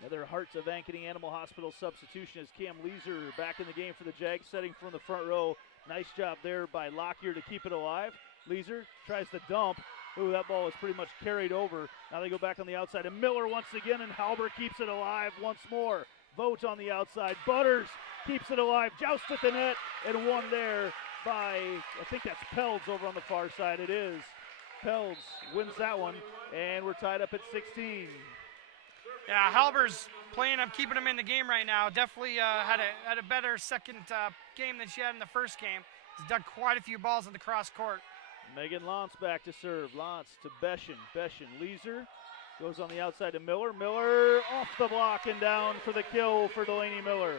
Another Hearts of Ankeny Animal Hospital substitution as Cam Leeser back in the game for the Jags, setting from the front row. Nice job there by Lockyer to keep it alive. Leeser tries to dump. Ooh, that ball is pretty much carried over. Now they go back on the outside, and Miller once again, and Halber keeps it alive once more. Vogt on the outside. Butters keeps it alive. Joust at the net, and one there by, I think that's Pelz over on the far side. It is. Pelz wins that one, and we're tied up at 16. Yeah, Halber's playing him, keeping him in the game right now. Definitely had a better second game than she had in the first game. He's dug quite a few balls in the cross court. Megan Lantz back to serve. Lantz to Beschen. Leeser goes on the outside to Miller. Miller off the block and down for the kill for Delaney Miller.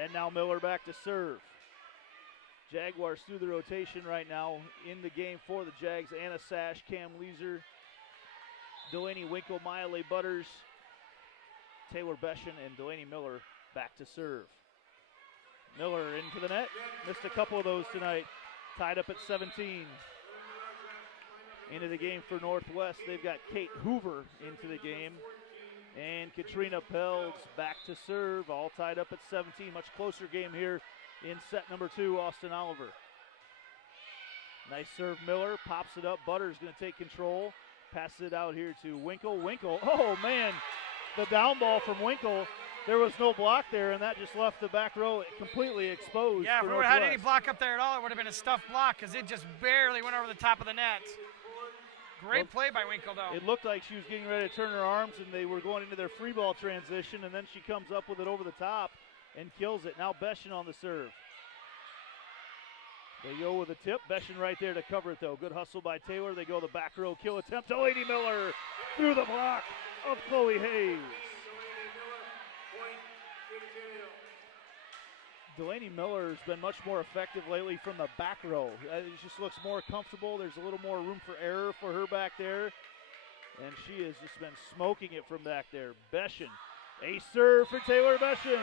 And now Miller back to serve. Jaguars through the rotation right now in the game for the Jags. Anna Sash, Cam Leeser, Delaney Winkle, Miley Butters, Taylor Beschen, and Delaney Miller back to serve. Miller into the net. Missed a couple of those tonight. Tied up at 17. Into the game for Northwest. They've got Kate Hoover into the game. And Katrina Pelz back to serve. All tied up at 17. Much closer game here in set number 2. Austin Oliver. Nice serve, Miller. Pops it up. Butters going to take control. Passes it out here to Winkle. Oh, man. The down ball from Winkle. There was no block there, and that just left the back row completely exposed. Yeah, if we would have had any block up there at all, it would have been a stuffed block because it just barely went over the top of the net. Great play by Winkle, though. It looked like she was getting ready to turn her arms, and they were going into their free ball transition, and then she comes up with it over the top and kills it. Now Beschen on the serve. They go with a tip. Beschen right there to cover it, though. Good hustle by Taylor. They go the back row kill attempt. Delaney Miller through the block of Chloe Hayes. Delaney Miller has been much more effective lately from the back row. It just looks more comfortable. There's a little more room for error for her back there. and she has just been smoking it from back there. Beshin, a serve for Taylor Beshin,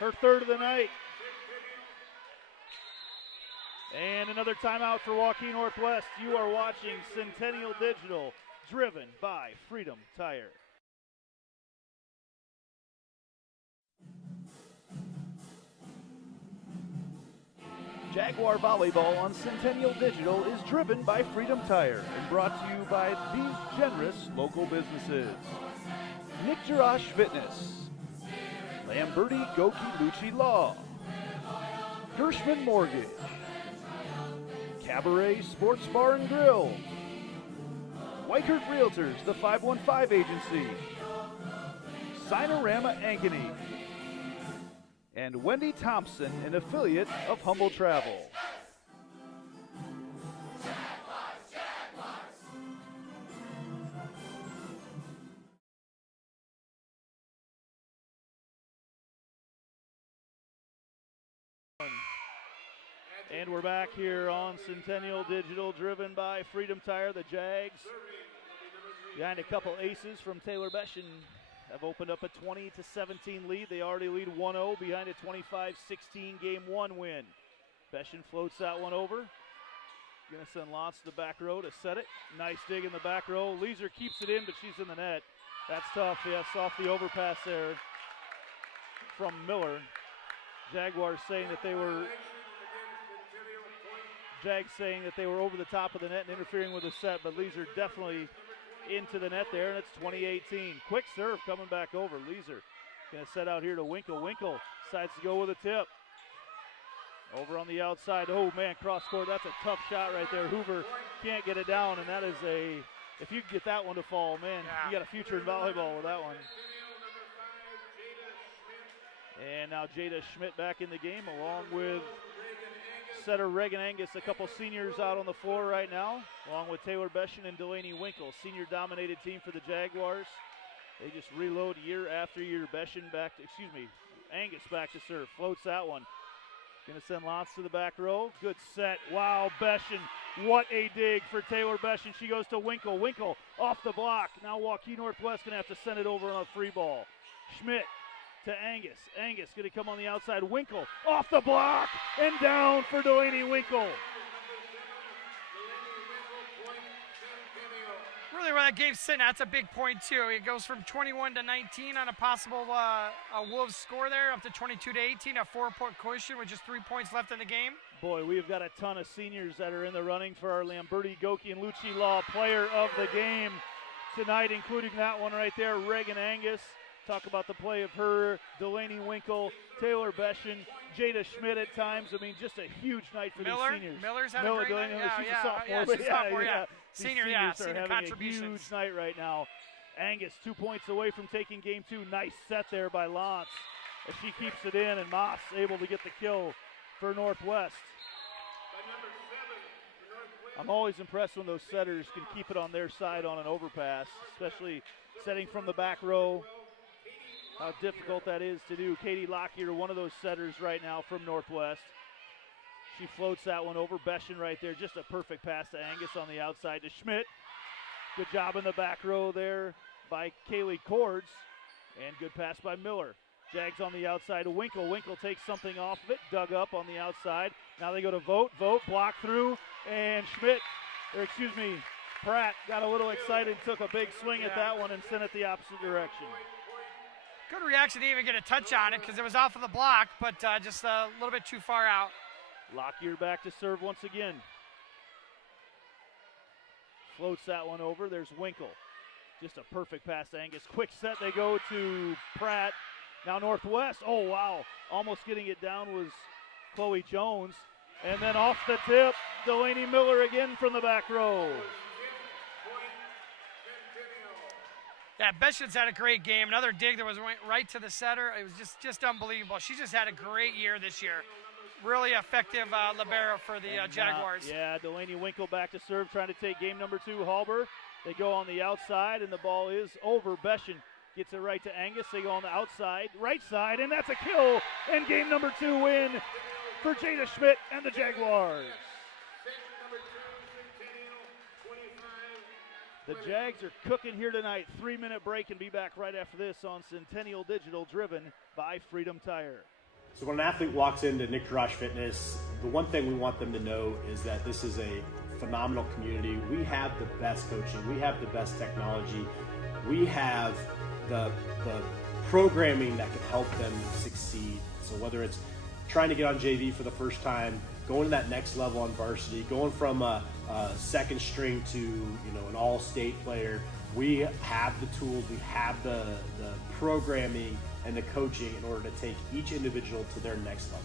her third of the night. And another timeout for Waukee Northwest. You are watching Centennial Digital, driven by Freedom Tire. Jaguar Volleyball on Centennial Digital is driven by Freedom Tire and brought to you by these generous local businesses. Nick Jarash Fitness, Lamberti Goki Lucci Law, Gershman Mortgage, Cabaret Sports Bar and Grill, Whitehurt Realtors, the 515 Agency, Sinorama Ankeny, and Wendy Thompson, an affiliate of Humble Travel. And we're back here on Centennial Digital, driven by Freedom Tire. The Jags, behind a couple aces from Taylor Beshin, have opened up a 20-17 lead. They already lead 1-0 behind a 25-16 game one win. Beshin floats that one over. Gonna send Lotz to the back row to set it. Nice dig in the back row. Leeser keeps it in, but she's in the net. That's tough, yes, off the overpass there from Miller. Jaguars saying that they were over the top of the net and interfering with the set, but Leeser definitely into the net there, and it's 20-18. Quick serve coming back over. Leeser going to set out here to Winkle. Winkle decides to go with a tip. Over on the outside. Oh, man, cross court. That's a tough shot right there. Hoover can't get it down, and that is if you can get that one to fall, man, you got a future in volleyball with that one. And now Jada Schmidt back in the game along with setter Reagan Angus, a couple seniors out on the floor right now, along with Taylor Beshin and Delaney Winkle. Senior-dominated team for the Jaguars. They just reload year after year. Angus back to serve. Floats that one. Gonna send Lotz to the back row. Good set. Wow, Beshin. What a dig for Taylor Beshin. She goes to Winkle. Winkle off the block. Now Waukee Northwest gonna have to send it over on a free ball. Schmidt to Angus. Angus going to come on the outside. Winkle off the block and down for Delaney Winkle. Really, where that game's sitting, that's a big point too. It goes from 21-19 on a possible Wolves score there, up to 22-18, a 4-point cushion with just 3 points left in the game. Boy, we've got a ton of seniors that are in the running for our Lamberti Goki and Lucci Law player of the game tonight, including that one right there, Reagan Angus. Talk about the play of her, Delaney Winkle, Taylor Beshin, Jada Schmidt at times. I mean, just a huge night for these seniors. Miller's had a great night. She's a sophomore. She's a sophomore, Senior having contributions. A huge night right now. Angus 2 points away from taking game two. Nice set there by Lotz as she keeps it in, and Moss able to get the kill for Northwest. I'm always impressed when those setters can keep it on their side on an overpass, especially setting from the back row. How difficult that is to do. Katie Lockyer, one of those setters right now from Northwest. She floats that one over. Beshin right there. Just a perfect pass to Angus on the outside to Schmidt. Good job in the back row there by Kaylee Cords. And good pass by Miller. Jags on the outside to Winkle. Winkle takes something off of it. Dug up on the outside. Now they go to Vogt. Vogt block through. And Pratt got a little excited, took a big swing at that one and sent it the opposite direction. Good reaction to even get a touch on it because it was off of the block, but just a little bit too far out. Lockyer back to serve once again. Floats that one over. There's Winkle. Just a perfect pass to Angus. Quick set. They go to Pratt. Now Northwest. Oh, wow. Almost getting it down was Chloe Jones. And then off the tip, Delaney Miller again from the back row. Yeah, Beshin's had a great game. Another dig that went right to the setter. It was just unbelievable. She just had a great year this year. Really effective libero for the Jaguars. Delaney Winkle back to serve, trying to take game number two. Halber. They go on the outside, and the ball is over. Beshin gets it right to Angus. They go on the outside, right side, and that's a kill. And game number two win for Jada Schmidt and the Jaguars. The Jags are cooking here tonight. 3-minute break and be back right after this on Centennial Digital, driven by Freedom Tire. So when an athlete walks into Nick Jarash Fitness, the one thing we want them to know is that this is a phenomenal community. We have the best coaching. We have the best technology. We have the programming that can help them succeed. So whether it's trying to get on JV for the first time, going to that next level on varsity, going from a second string to an all-state player, we have the tools, we have the programming and the coaching in order to take each individual to their next level.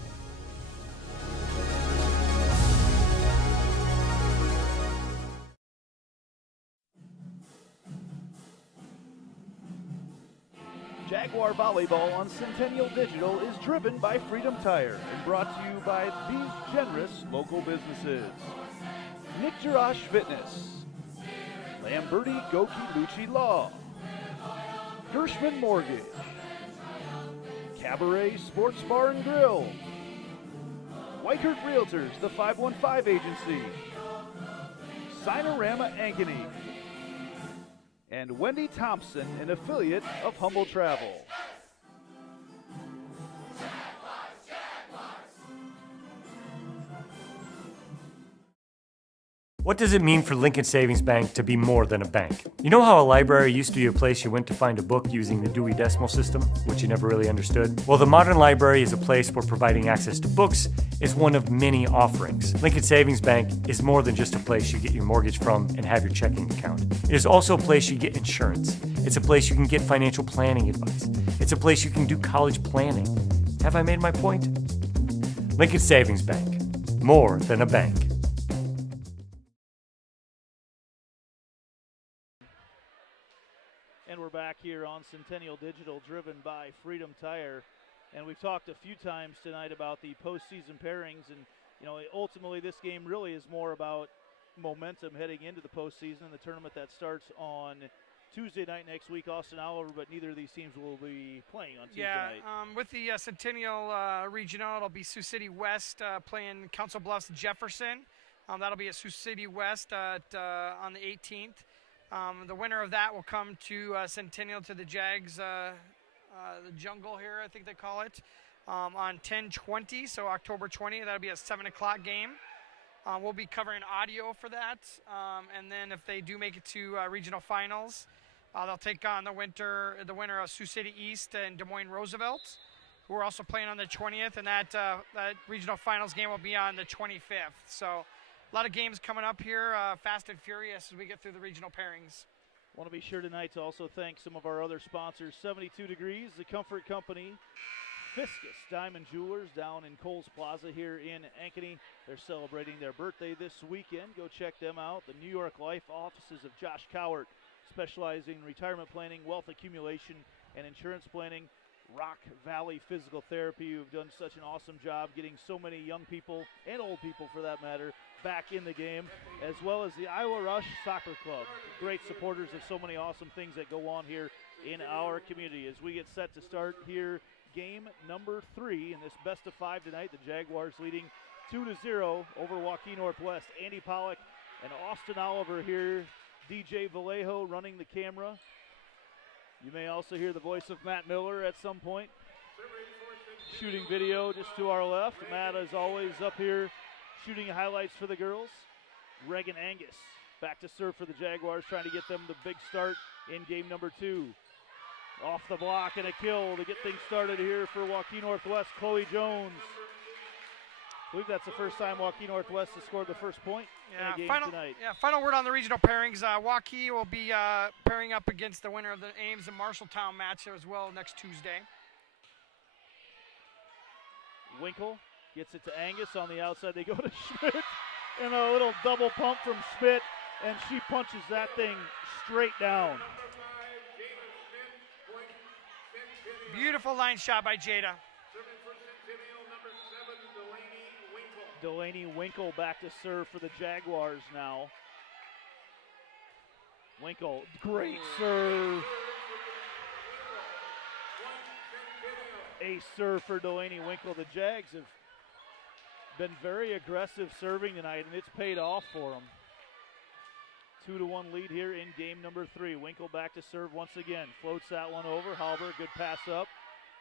Jaguar Volleyball on Centennial Digital is driven by Freedom Tire and brought to you by these generous local businesses. Nick Jarash Fitness, Lamberti Goki Lucci Law, Gershman Mortgage, Cabaret Sports Bar and Grill, Whitehurt Realtors, the 515 Agency, Sinorama Ankeny, and Wendy Thompson, an affiliate of Humble Travel. What does it mean for Lincoln Savings Bank to be more than a bank? You know how a library used to be a place you went to find a book using the Dewey Decimal System, which you never really understood? Well, the modern library is a place where providing access to books is one of many offerings. Lincoln Savings Bank is more than just a place you get your mortgage from and have your checking account. It is also a place you get insurance. It's a place you can get financial planning advice. It's a place you can do college planning. Have I made my point? Lincoln Savings Bank, more than a bank. And we're back here on Centennial Digital, driven by Freedom Tire. And we've talked a few times tonight about the postseason pairings. And, ultimately this game really is more about momentum heading into the postseason, the tournament that starts on Tuesday night next week, Austin, Oliver, but neither of these teams will be playing on Tuesday night. With the Centennial Regional, it'll be Sioux City West playing Council Bluffs Jefferson. That'll be at Sioux City West on the 18th. The winner of that will come to Centennial, to the Jags, the Jungle here, I think they call it, on 10/20, so October 20th. That'll be a 7 o'clock game. We'll be covering audio for that, and then if they do make it to regional finals, they'll take on the winner of Sioux City East and Des Moines Roosevelt, who are also playing on the 20th, and that regional finals game will be on the 25th. So a lot of games coming up here, fast and furious as we get through the regional pairings. Want to be sure tonight to also thank some of our other sponsors. 72 Degrees, The Comfort Company, Fiscus Diamond Jewelers down in Coles Plaza here in Ankeny. They're celebrating their birthday this weekend. Go check them out. The New York Life offices of Josh Cowart, specializing in retirement planning, wealth accumulation, and insurance planning. Rock Valley Physical Therapy, who've done such an awesome job getting so many young people, and old people for that matter, back in the game, as well as the Iowa Rush Soccer Club. Great supporters of so many awesome things that go on here in our community. As we get set to start here, game number 3 in this best of 5 tonight, the Jaguars leading 2-0 over Waukee Northwest. Andy Pollock and Austin Oliver here, DJ Vallejo running the camera. You may also hear the voice of Matt Miller at some point. Shooting video just to our left. Matt, as always, up here shooting highlights for the girls. Reagan Angus back to serve for the Jaguars, trying to get them the big start in game number 2. Off the block and a kill to get things started here for Waukee Northwest. Chloe Jones. I believe that's the first time Waukee Northwest has scored the first point in a game tonight. Final word on the regional pairings. Waukee will be pairing up against the winner of the Ames and Marshalltown match as well next Tuesday. Winkle gets it to Angus on the outside. They go to Schmidt, and a little double pump from Schmidt, and she punches that thing straight down. Beautiful line shot by Jada. Delaney Winkle back to serve for the Jaguars now. Winkle, great serve. Ace serve for Delaney Winkle. The Jags have been very aggressive serving tonight, and it's paid off for them. 2-1 lead here in game number 3. Winkle back to serve once again. Floats that one over. Halber, good pass up.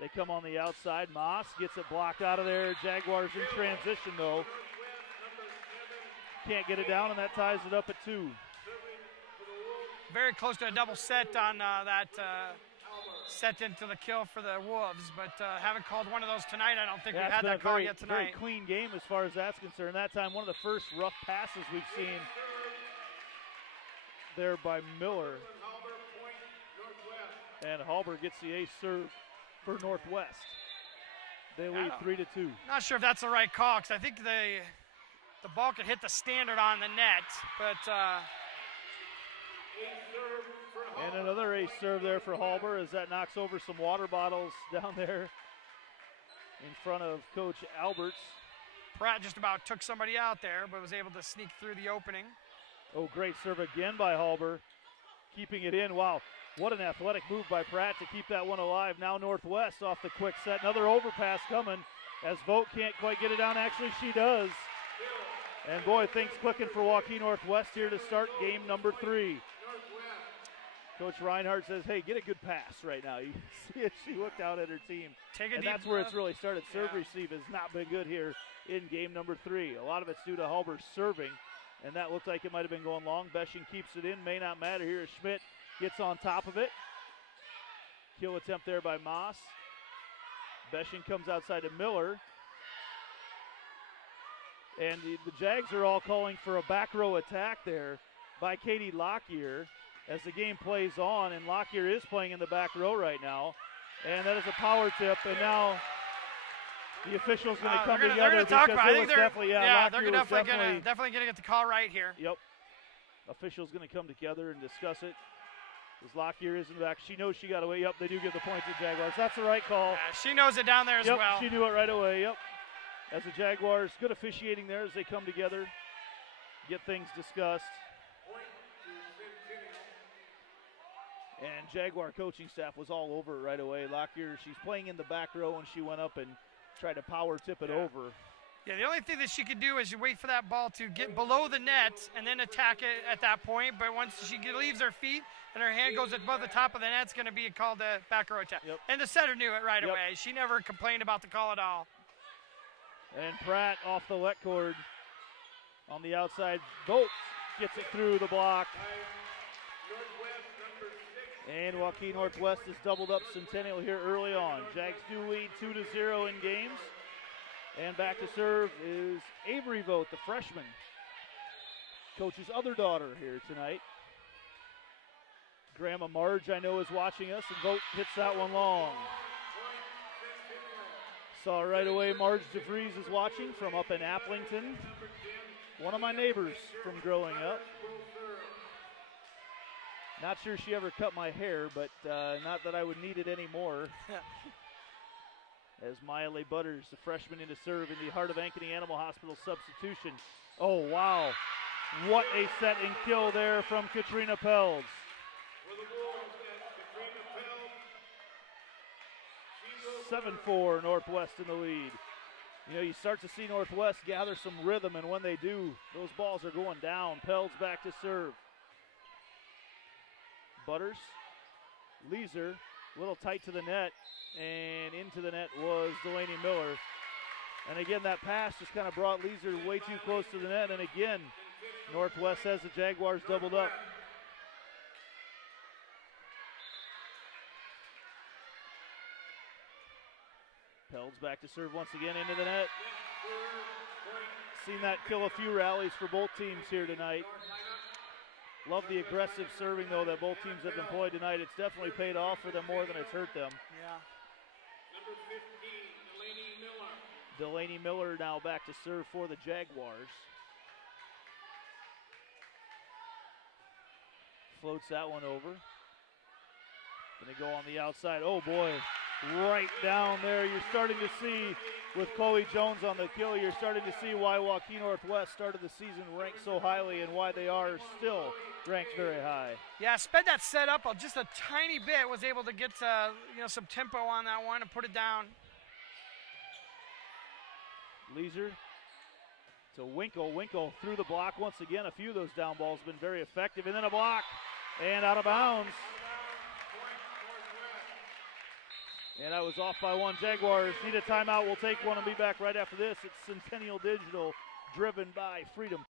They come on the outside. Moss gets it blocked out of there. Jaguars in transition, though. Can't get it down, and that ties it up at 2. Very close to a double set on that set into the kill for the Wolves, but haven't called one of those tonight. I don't think we've had that call yet tonight. Very clean game as far as that's concerned. That time, one of the first rough passes we've seen there by Miller. And Halber gets the ace serve for Northwest. They lead 3-2. Not sure if that's the right call, because I think the ball could hit the standard on the net, but and another ace serve there for Halber as that knocks over some water bottles down there in front of Coach Alberts. Pratt just about took somebody out there, but was able to sneak through the opening. Oh, great serve again by Halber, keeping it in. Wow, what an athletic move by Pratt to keep that one alive. Now Northwest off the quick set. Another overpass coming as Vogt can't quite get it down. Actually, she does. And boy, things clicking for Waukee Northwest here to start game number 3. Coach Reinhardt says, hey, get a good pass right now. You see it, she looked out at her team. And that's where it's really started. Serve receive has not been good here in game number 3. A lot of it's due to Halber serving, and that looked like it might have been going long. Besching keeps it in, may not matter here as Schmidt gets on top of it. Kill attempt there by Moss. Besching comes outside to Miller. And the Jags are all calling for a back row attack there by Katie Lockyer as the game plays on, and Lockyer is playing in the back row right now. And that is a power tip, and now the official's going to come together. They're going to talk about it. They're definitely going to get the call right here. Yep. Official's going to come together and discuss it. As Lockyer is in the back. She knows she got away. Yep, they do give the point to the Jaguars. That's the right call. Yeah, she knows it down there as well. She knew it right away. Yep. As the Jaguars, good officiating there as they come together, get things discussed. And Jaguar coaching staff was all over it right away. Lockyer, she's playing in the back row, and she went up and tried to power tip it over. Yeah, the only thing that she could do is wait for that ball to get below the net and then attack it at that point. But once she leaves her feet and her hand goes above the top of the net, it's going to be called a back row attack. Yep. And the setter knew it right away. She never complained about the call at all. And Pratt off the wet cord on the outside. Vogt gets it through the block. And Waukee Northwest has doubled up Centennial here early on. Jags do lead 2-0 in games. And back to serve is Avery Vogt, the freshman. Coach's other daughter here tonight. Grandma Marge, I know, is watching us, and Vogt hits that one long. Saw right away Marge DeVries is watching from up in Applington. One of my neighbors from growing up. Not sure she ever cut my hair, but not that I would need it anymore. As Maya Leigh Butters, the freshman, into serve in the Heart of Ankeny Animal Hospital substitution. Oh, wow. What a set and kill there from Katrina Pelz. 7-4 Northwest in the lead. You know, you start to see Northwest gather some rhythm, and when they do, those balls are going down. Pelz back to serve. Butters, Leeser, a little tight to the net, and into the net was Delaney Miller. And again, that pass just kind of brought Leeser way too close to the net, and again, Northwest has the Jaguars doubled up. Pelz back to serve once again into the net. Seen that kill a few rallies for both teams here tonight. Love the aggressive serving, though, that both teams have employed tonight. It's definitely paid off for them more than it's hurt them. Yeah. Number 15, Delaney Miller. Delaney Miller now back to serve for the Jaguars. Floats that one over. Gonna go on the outside. Oh, boy. Right down there. You're starting to see, with Chloe Jones on the kill, you're starting to see why Waukee Northwest started the season ranked so highly and why they are still ranked very high. Yeah, sped that set up just a tiny bit, was able to get some tempo on that one and put it down. Leeser to Winkle. Winkle through the block once again. A few of those down balls have been very effective. And then a block and out of bounds. And I was off by one. Jaguars need a timeout. We'll take one and be back right after this. It's Centennial Digital, driven by Freedom.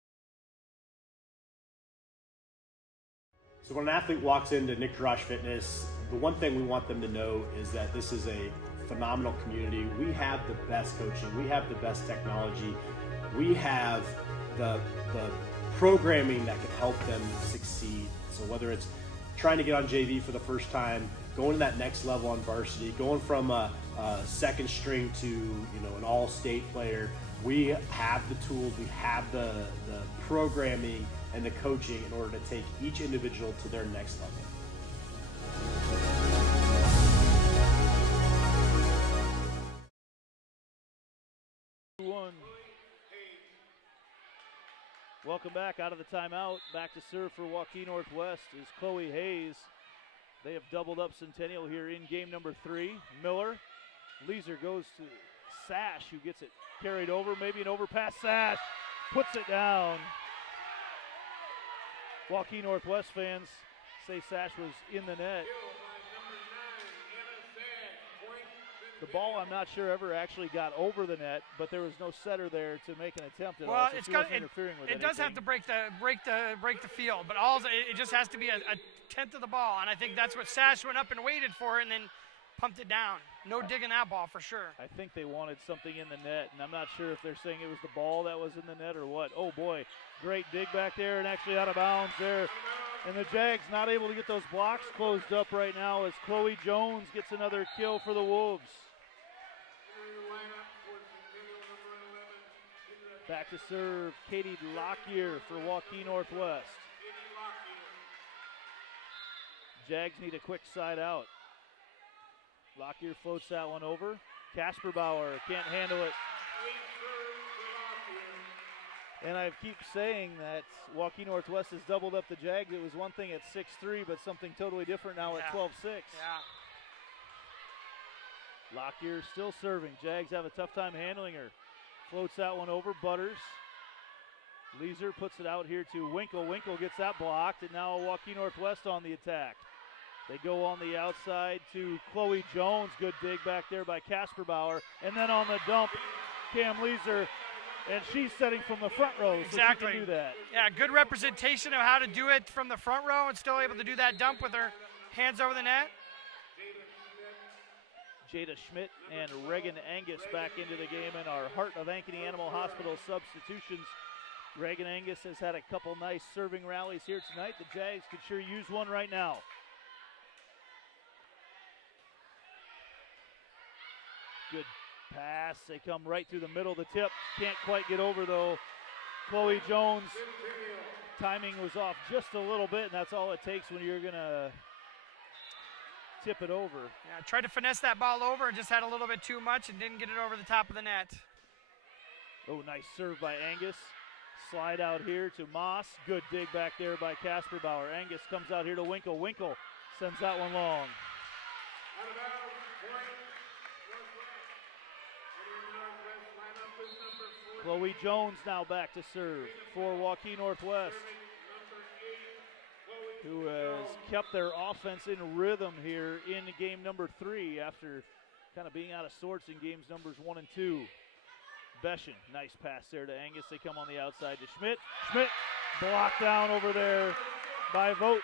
So when an athlete walks into Nick Jarash Fitness, the one thing we want them to know is that this is a phenomenal community. We have the best coaching. We have the best technology. We have the programming that can help them succeed. So whether it's trying to get on JV for the first time, going to that next level on varsity, going from a second string to an all-state player, we have the tools, we have the programming and the coaching in order to take each individual to their next level. Welcome back out of the timeout. Back to serve for Waukee Northwest is Chloe Hayes. They have doubled up Centennial here in game number 3. Miller. Leeser goes to Sash, who gets it carried over. Maybe an overpass. Sash puts it down. Waukee Northwest fans say Sash was in the net. The ball, I'm not sure, ever actually got over the net, but there was no setter there to make an attempt at all. So she wasn't interfering with anything. It does have to break the field, but it just has to be a tenth of the ball, and I think that's what Sash went up and waited for, and then pumped it down. No digging that ball for sure. I think they wanted something in the net, and I'm not sure if they're saying it was the ball that was in the net or what. Oh boy, great dig back there, and actually out of bounds there. And the Jags not able to get those blocks closed up right now as Chloe Jones gets another kill for the Wolves. Back to serve, Katie Lockyer for Waukee Northwest. Jags need a quick side out. Lockyer floats that one over. Casper Bauer can't handle it. And I keep saying that Waukee Northwest has doubled up the Jags. It was one thing at 6'3", but something totally different now at 12'6". Yeah. Lockyer still serving. Jags have a tough time handling her. Floats that one over. Butters. Leeser puts it out here to Winkle. Winkle gets that blocked, and now Waukee Northwest on the attack. They go on the outside to Chloe Jones. Good dig back there by Casper Bauer. And then on the dump, Cam Leeser. And she's setting from the front row, so exactly. she can do that. Yeah, good representation of how to do it from the front row and still able to do that dump with her hands over the net. Jada Schmidt and Reagan Angus back into the game in our Heart of Ankeny Animal Hospital substitutions. Reagan Angus has had a couple nice serving rallies here tonight. The Jags could sure use one right now. Good pass. They come right through the middle of the tip. Can't quite get over though. Chloe Jones, timing was off just a little bit, and that's all it takes when you're going to tip it over. Yeah, tried to finesse that ball over and just had a little bit too much and didn't get it over the top of the net. Oh, nice serve by Angus. Slide out here to Moss. Good dig back there by Casper Bauer. Angus comes out here to Winkle. Winkle sends that one long. Chloe Jones now back to serve for Waukee Northwest, who has kept their offense in rhythm here in game number 3 after kind of being out of sorts in games numbers 1 and 2. Beshin, nice pass there to Angus. They come on the outside to Schmidt. Schmidt blocked down over there by Vogt.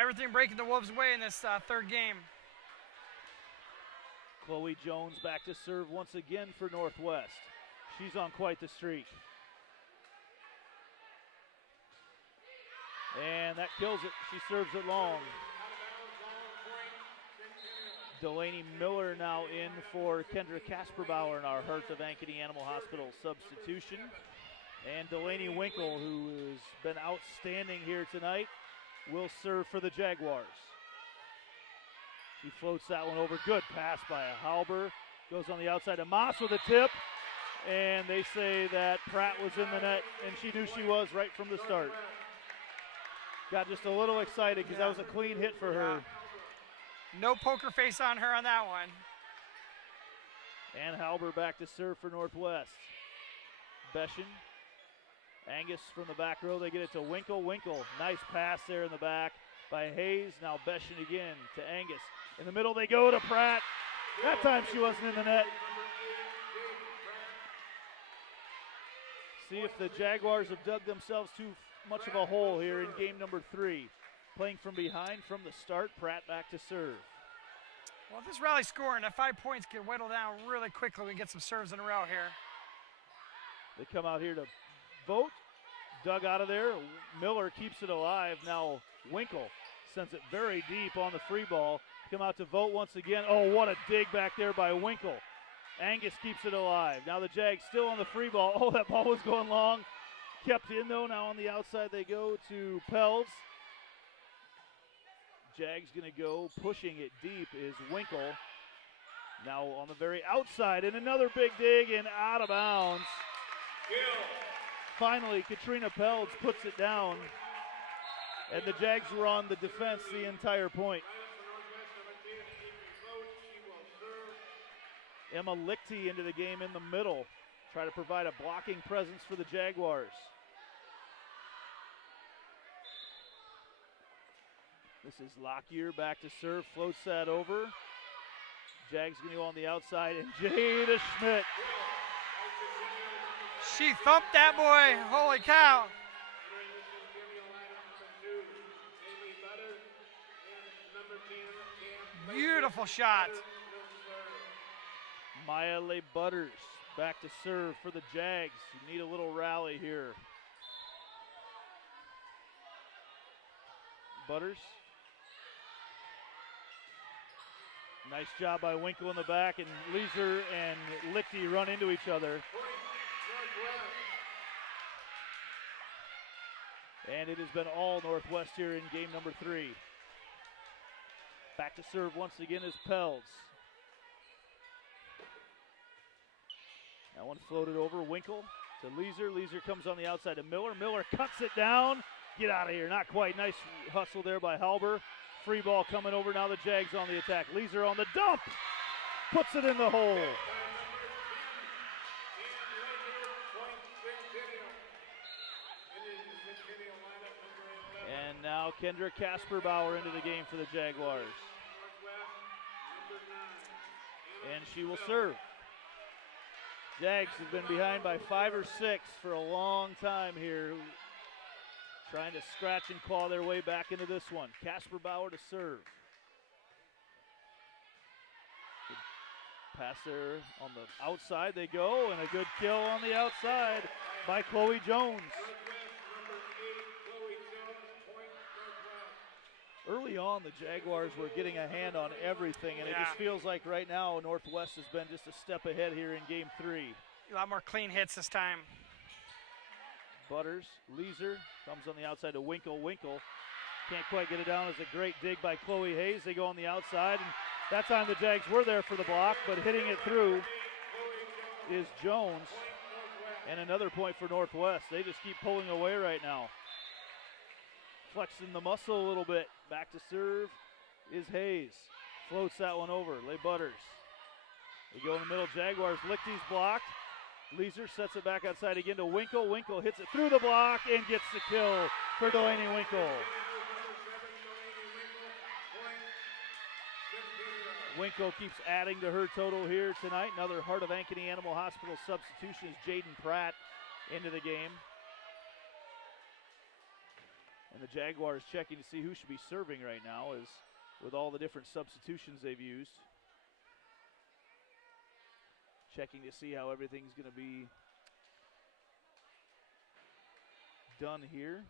Everything breaking the Wolves' way in this third game. Chloe Jones back to serve once again for Northwest. She's on quite the streak. And that kills it. She serves it long. Delaney Miller now in for Kendra Casperbauer in our Heart of Ankeny Animal Hospital substitution. And Delaney Winkle, who has been outstanding here tonight, will serve for the Jaguars. He floats that one over. Good pass by Halber. Goes on the outside to Moss with a tip. And they say that Pratt was in the net, and she knew she was right from the start. Got just a little excited because that was a clean hit for her. No poker face on her on that one. And Halber back to serve for Northwest. Beschen. Angus from the back row. They get it to Winkle. Winkle, nice pass there in the back by Hayes. Now Beschen again to Angus. In the middle they go to Pratt. That time she wasn't in the net. See if the Jaguars have dug themselves too much of a hole here in game number 3. Playing from behind from the start. Pratt back to serve. Well, this rally scoring, that 5 points can whittle down really quickly. We can get some serves in a row here. They come out here to vote. Dug out of there. Miller keeps it alive. Now Winkle sends it very deep on the free ball. Come out to vote once again. Oh, what a dig back there by Winkle. Angus keeps it alive. Now the Jags still on the free ball. Oh, that ball was going long. Kept in though. Now on the outside they go to Pelz. Jags going to go pushing it deep is Winkle. Now on the very outside, and another big dig and out of bounds. Finally, Katrina Pelz puts it down, and the Jags were on the defense the entire point. Emma Lichty into the game in the middle. Try to provide a blocking presence for the Jaguars. This is Lockyer back to serve, floats that over. Jags going to go on the outside, and Jada Schmidt. She thumped that boy, holy cow. Beautiful shot. Maya Le Butters back to serve for the Jags. You need a little rally here. Butters. Nice job by Winkle in the back, and Leeser and Lichty run into each other. And it has been all Northwest here in game number 3. Back to serve once again is Pelz. That one floated over. Winkle to Leeser. Leeser comes on the outside to Miller. Miller cuts it down. Get out of here. Not quite. Nice hustle there by Halber. Free ball coming over. Now the Jags on the attack. Leeser on the dump. Puts it in the hole. And now Kendra Kasperbauer into the game for the Jaguars. And she will serve. Jags have been behind by 5 or 6 for a long time here. Trying to scratch and claw their way back into this one. Kasperbauer to serve. Good pass there on the outside they go, and a good kill on the outside by Chloe Jones. Early on, the Jaguars were getting a hand on everything, and it just feels like right now Northwest has been just a step ahead here in game 3. A lot more clean hits this time. Butters, Leeser comes on the outside to Winkle. Winkle can't quite get it down. It's a great dig by Chloe Hayes. They go on the outside, and that time the Jags were there for the block, but hitting it through is Jones. And another point for Northwest. They just keep pulling away right now. Flexing the muscle a little bit. Back to serve is Hayes. Floats that one over. Le Butters. They go in the middle. Jaguars. Lichty's blocked. Leeser sets it back outside again to Winkle. Winkle hits it through the block and gets the kill for Delaney Winkle. Winkle keeps adding to her total here tonight. Another Heart of Ankeny Animal Hospital substitution is Jaden Pratt into the game. And the Jaguars checking to see who should be serving right now, as with all the different substitutions they've used. Checking to see how everything's going to be done here.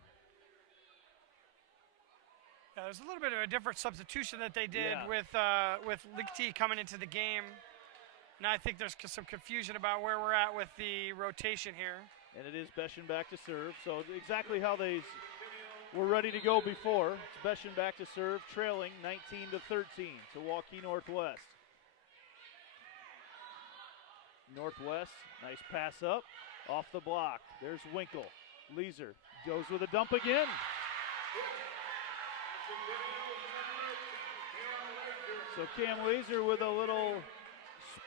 Yeah, there's a little bit of a different substitution that they did with Lichty coming into the game. And I think there's some confusion about where we're at with the rotation here. And it is Beschen back to serve. So exactly how they were ready to go before. It's Beschen back to serve, trailing 19-13 to Waukee Northwest. Northwest, nice pass up, off the block. There's Winkle. Leeser goes with a dump again. So Cam Leeser with a little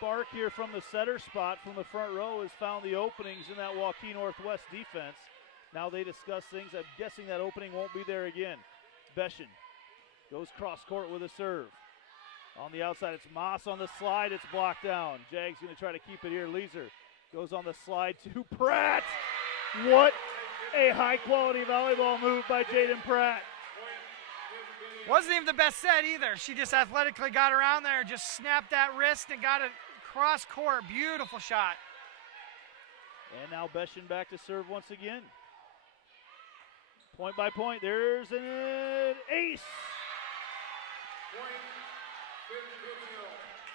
spark here from the setter spot from the front row has found the openings in that Waukee Northwest defense. Now they discuss things. I'm guessing that opening won't be there again. Beshin goes cross court with a serve. On the outside, it's Moss on the slide. It's blocked down. Jag's going to try to keep it here. Leeser goes on the slide to Pratt. What a high-quality volleyball move by Jaden Pratt. Wasn't even the best set either. She just athletically got around there, just snapped that wrist and got it cross court. Beautiful shot. And now Beshin back to serve once again. Point by point, there's an ace.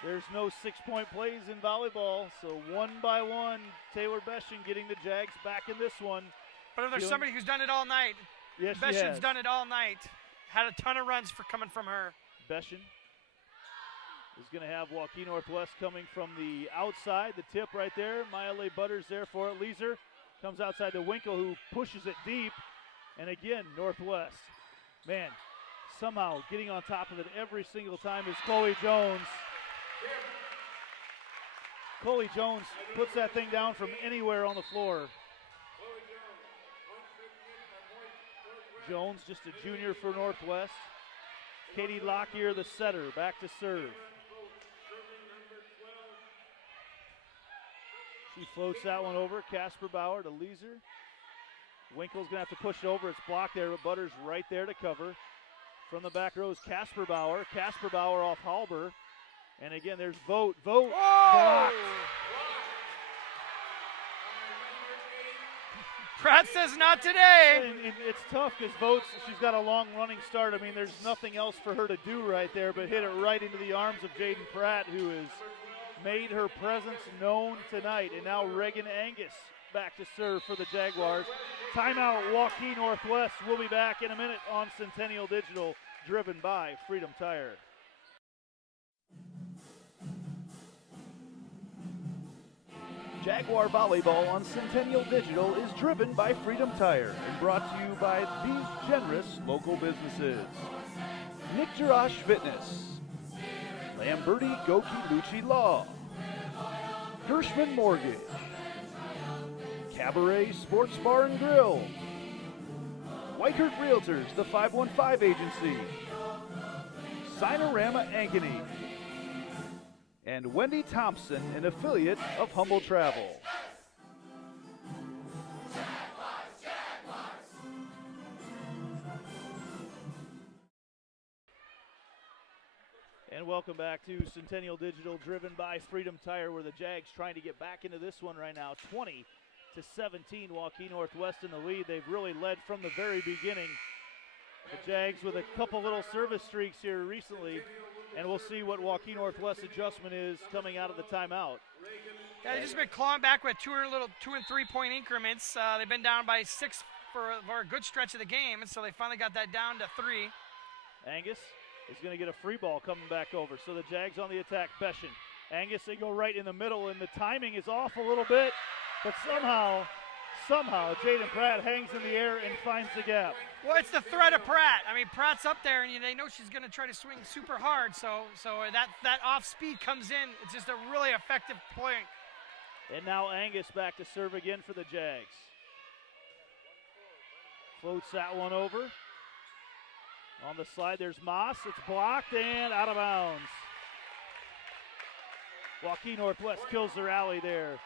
There's no 6-point plays in volleyball, so one by one, Taylor Beshin getting the Jags back in this one. But if there's somebody who's done it all night, yes, Beshin's done it all night. Had a ton of runs coming from her. Beshin is going to have Waukee Northwest coming from the outside, the tip right there. Maya Butters there for it. Leeser comes outside to Winkle, who pushes it deep. And again, Northwest, man, somehow getting on top of it every single time is Chloe Jones. Chloe Jones puts that thing down from anywhere on the floor. Jones, just a junior for Northwest. Katie Lockyer, the setter, back to serve. She floats that one over. Casper Bauer to Leeser. Winkle's going to have to push it over. It's blocked there, but Butters right there to cover. From the back row is Casper Bauer. Casper Bauer off Halber. And again, there's Vogt. Vogt blocked. Pratt says not today. And it's tough because Vogt, she's got a long running start. I mean, there's nothing else for her to do right there but hit it right into the arms of Jaden Pratt, who has made her presence known tonight. And now Reagan Angus back to serve for the Jaguars. Timeout, Waukee Northwest. We'll be back in a minute on Centennial Digital, driven by Freedom Tire. Jaguar Volleyball on Centennial Digital is driven by Freedom Tire and brought to you by these generous local businesses. Nick Jarash Fitness, Lamberti Goki Lucci Law, Gershman Mortgage, Cabaret Sports Bar and Grill, Weichert Realtors, the 515 Agency, Sinorama Ankeny, and Wendy Thompson, an affiliate of Humble Travel. And welcome back to Centennial Digital, driven by Freedom Tire, where the Jags trying to get back into this one right now. 20-17, Waukee Northwest in the lead. They've really led from the very beginning. The Jags with a couple little service streaks here recently, and we'll see what Waukee Northwest adjustment is coming out of the timeout. Yeah, they've just been clawing back with 2 and 3 point increments. They've been down by 6 for a good stretch of the game, and so they finally got that down to 3. Angus is going to get a free ball coming back over. So the Jags on the attack. Beshin. Angus, they go right in the middle, and the timing is off a little bit, but somehow Jaden Pratt hangs in the air and finds the gap. Well, it's the threat of Pratt. I mean, Pratt's up there, and they know she's going to try to swing super hard, so that off speed comes in. It's just a really effective point. And now Angus back to serve again for the Jags. Floats that one over. On the slide, there's Moss. It's blocked and out of bounds. Waukee Northwest kills their alley there.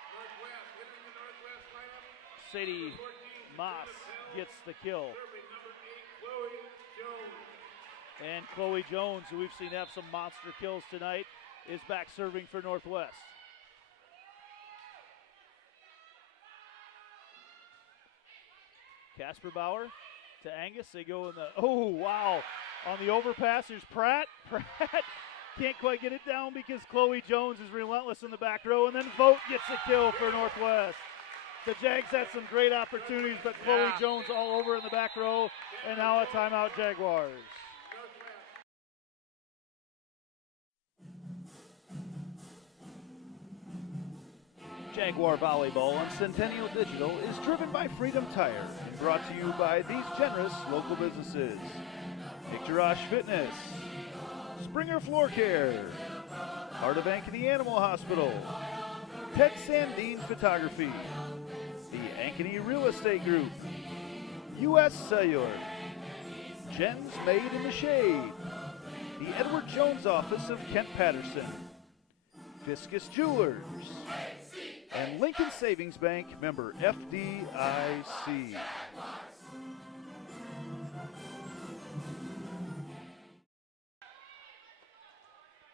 Sadie Moss gets the kill. And Chloe Jones, who we've seen have some monster kills tonight, is back serving for Northwest. Casper Bauer to Angus. They go in the, oh, wow. On the overpass, there's Pratt. Pratt can't quite get it down because Chloe Jones is relentless in the back row. And then Vogt gets a kill for Northwest. The Jags had some great opportunities, but Chloe Jones all over in the back row. And now a timeout, Jaguars. Jaguar Volleyball on Centennial Digital is driven by Freedom Tire and brought to you by these generous local businesses. Nick Jarash Fitness, Springer Floor Care, part of Ankeny Animal Hospital, Ted Sandine Photography, the Ankeny Real Estate Group, U.S. Cellular, Jen's Made in the Shade, the Edward Jones Office of Kent Patterson, Fiscus Jewelers, and Lincoln Savings Bank, member FDIC.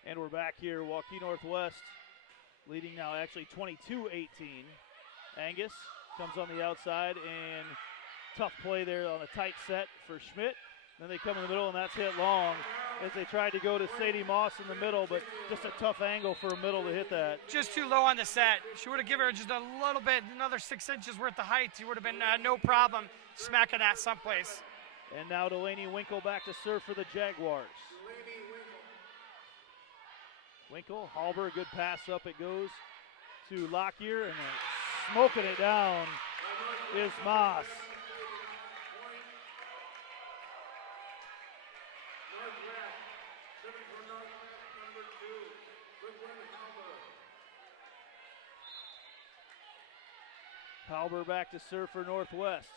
And we're back here, Waukee Northwest leading now actually 22-18. Angus comes on the outside and tough play there on a tight set for Schmidt. Then they come in the middle and that's hit long as they tried to go to Sadie Moss in the middle, but just a tough angle for a middle to hit that. Just too low on the set. She would have given her just a little bit, another 6 inches worth of height. She would have been no problem smacking that someplace. And now Delaney Winkle back to serve for the Jaguars. Winkle, Halber, good pass up it goes to Lockyer, and then smoking it down is Moss. Halber back to serve for Northwest.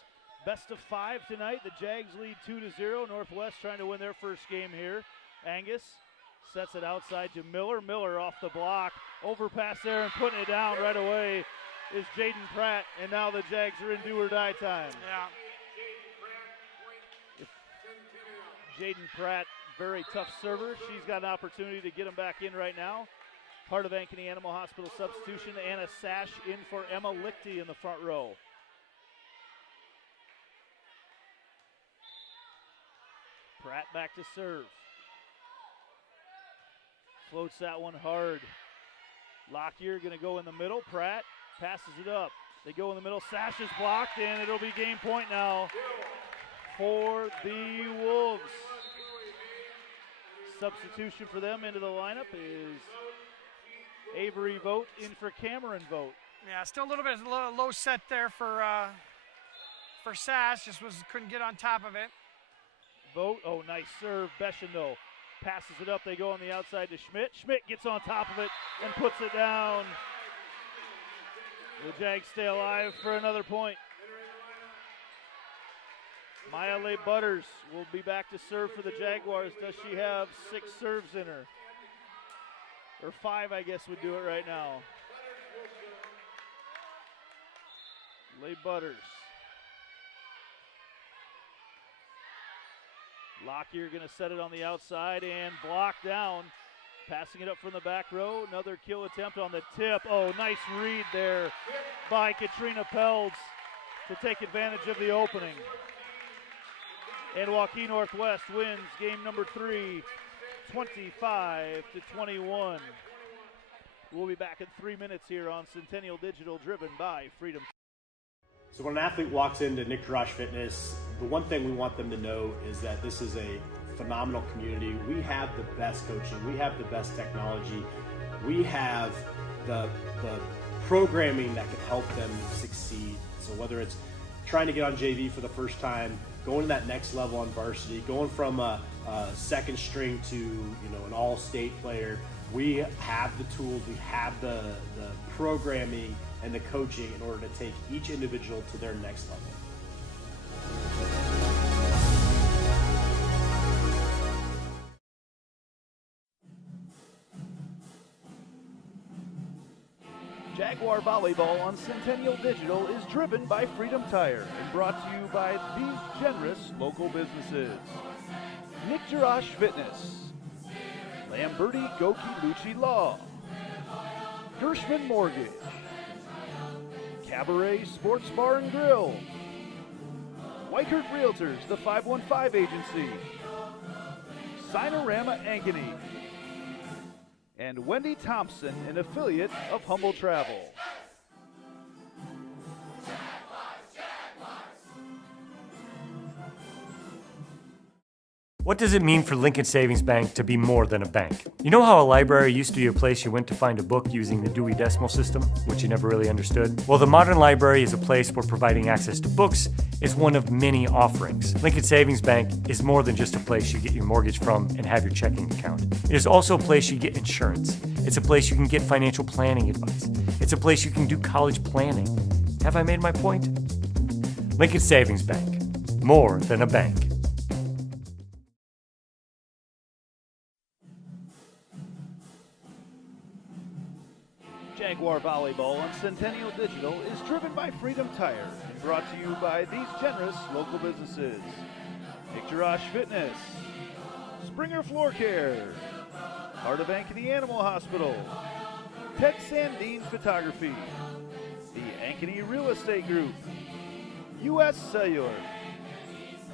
Best of 5 tonight. The Jags lead 2-0. Northwest trying to win their first game here. Angus sets it outside to Miller. Miller off the block. Overpass there and putting it down right away is Jaden Pratt. And now the Jags are in do or die time. Yeah. Jaden Pratt, very tough server. She's got an opportunity to get him back in right now. Part of Ankeny Animal Hospital substitution. Anna Sash in for Emma Lichty in the front row. Pratt back to serve. Floats that one hard. Lockyer going to go in the middle. Pratt passes it up. They go in the middle. Sash is blocked, and it'll be game point now for the Wolves. Substitution for them into the lineup is Avery Vogt in for Cameron Vogt. Yeah, still a little bit low set there for Sash. Just couldn't get on top of it. Vogt, oh, nice serve. Beschendo passes it up. They go on the outside to Schmidt. Schmidt gets on top of it and puts it down. The Jags stay alive for another point. Maya Le Butters will be back to serve for the Jaguars. Does she have 6 serves in her? Or 5, I guess, would do it right now. Le Butters. Lockyer going to set it on the outside and block down. Passing it up from the back row. Another kill attempt on the tip. Oh, nice read there by Katrina Pelds to take advantage of the opening. And Waukee Northwest wins game number 3, 25-21. We'll be back in 3 minutes here on Centennial Digital, driven by Freedom. So when an athlete walks into Nick Jarash Fitness, the one thing we want them to know is that this is a phenomenal community. We have the best coaching. We have the best technology. We have the programming that can help them succeed. So whether it's trying to get on JV for the first time, going to that next level on varsity, going from a second string to an all-state player, we have the tools, we have the programming and the coaching in order to take each individual to their next level. Jaguar Volleyball on Centennial Digital is driven by Freedom Tire and brought to you by these generous local businesses. Nick Jarash Fitness, Lamberti Goki Lucci Law, Gershman Mortgage, Cabaret Sports Bar and Grill, Weichert Realtors, the 515 Agency, Sinorama Ankeny, and Wendy Thompson, an affiliate of Humble Travel. What does it mean for Lincoln Savings Bank to be more than a bank? You know how a library used to be a place you went to find a book using the Dewey Decimal System, which you never really understood? Well, the modern library is a place where providing access to books is one of many offerings. Lincoln Savings Bank is more than just a place you get your mortgage from and have your checking account. It is also a place you get insurance. It's a place you can get financial planning advice. It's a place you can do college planning. Have I made my point? Lincoln Savings Bank. More than a bank. Jaguar Volleyball on Centennial Digital is driven by Freedom Tire and brought to you by these generous local businesses: Ictorosh Fitness, Springer Floor Care, Heart of Ankeny Animal Hospital, Ted Sandine Photography, the Ankeny Real Estate Group, U.S. Cellular,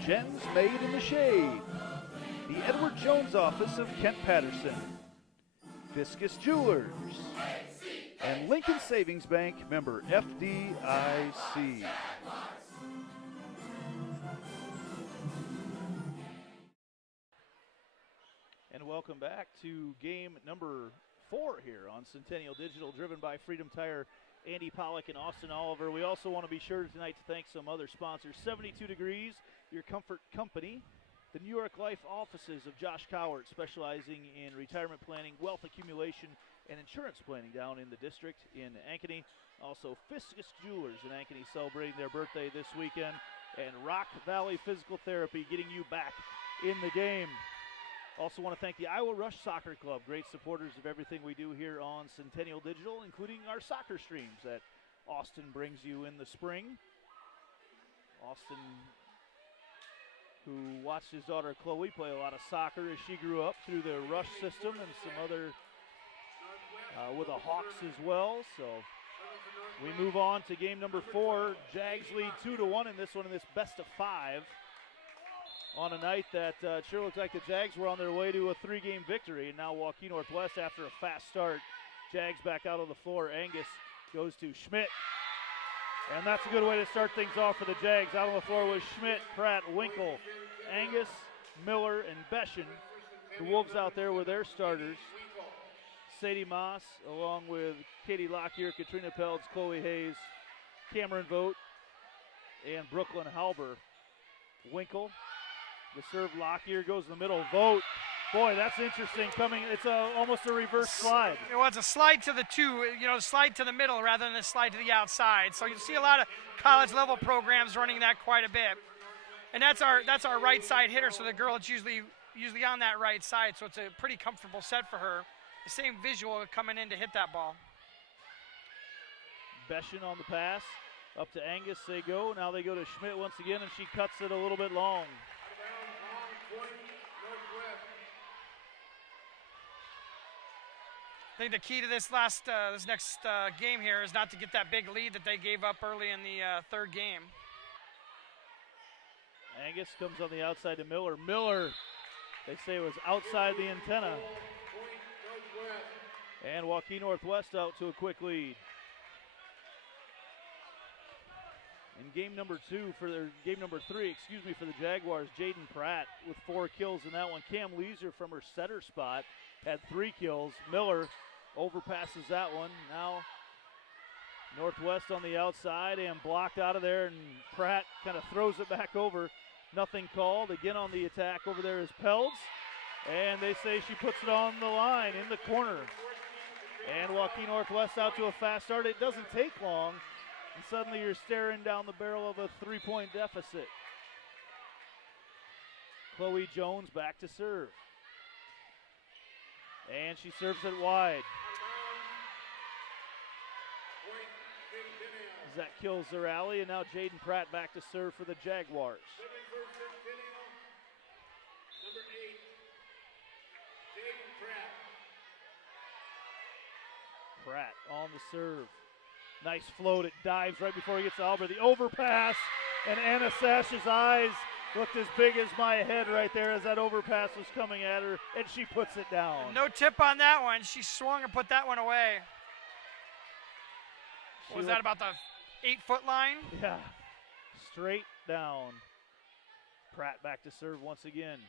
Jen's Made in the Shade, the Edward Jones Office of Kent Patterson, Fiscus Jewelers, and Lincoln Savings Bank, member FDIC. And welcome back to game number 4 here on Centennial Digital, driven by Freedom Tire, Andy Pollock and Austin Oliver. We also want to be sure tonight to thank some other sponsors: 72 Degrees, your comfort company; the New York Life offices of Josh Cowart, specializing in retirement planning, wealth accumulation, and insurance planning down in the district in Ankeny. Also, Fiscus Jewelers in Ankeny celebrating their birthday this weekend. And Rock Valley Physical Therapy, getting you back in the game. Also want to thank the Iowa Rush Soccer Club, great supporters of everything we do here on Centennial Digital, including our soccer streams that Austin brings you in the spring. Austin, who watched his daughter Chloe play a lot of soccer as she grew up through the Rush system and some other with the Hawks as well. So we move on to game number 4. Jags lead 2-1 in this one, in this best of 5, on a night that it sure looked like the Jags were on their way to a 3-game victory. And now Waukee Northwest, after a fast start, Jags back out on the floor. Angus goes to Schmidt, and that's a good way to start things off for the Jags. Out on the floor was Schmidt, Pratt, Winkle, Angus, Miller, and Beshin. The Wolves out there were their starters. Sadie Moss, along with Katie Lockyer, Katrina Peltz, Chloe Hayes, Cameron Vogt, and Brooklyn Halber. Winkle, the serve, Lockyer goes in the middle. Vogt, boy, that's interesting. It's almost a reverse slide. Well, it's a slide to the 2, slide to the middle rather than a slide to the outside. So you see a lot of college level programs running that quite a bit. And that's our right side hitter, so the girl is usually on that right side, so it's a pretty comfortable set for her. The same visual coming in to hit that ball. Beshin on the pass, up to Angus, they go. Now they go to Schmidt once again, and she cuts it a little bit long. I think the key to this next game here is not to get that big lead that they gave up early in the 3rd game. Angus comes on the outside to Miller. Miller, they say, was outside the antenna. And Waukee Northwest out to a quick lead. In game number 3, for the Jaguars, Jaden Pratt with 4 kills in that one. Cam Leeser from her setter spot had 3 kills. Miller overpasses that one. Now Northwest on the outside and blocked out of there, and Pratt kind of throws it back over. Nothing called. Again on the attack over there is Peltz, and they say she puts it on the line in the corner. And Waukee Northwest out to a fast start. It doesn't take long, and suddenly you're staring down the barrel of a 3-point deficit. Chloe Jones back to serve. And she serves it wide. That kills their rally, and now Jaden Pratt back to serve for the Jaguars. Number 8, Jaden Pratt. Pratt on the serve. Nice float. It dives right before he gets to Albert. The overpass, and Anna Sash's eyes looked as big as my head right there as that overpass was coming at her, and she puts it down. No tip on that one. She swung and put that one away. Was that about the 8-foot line? Yeah, straight down. Pratt back to serve once again.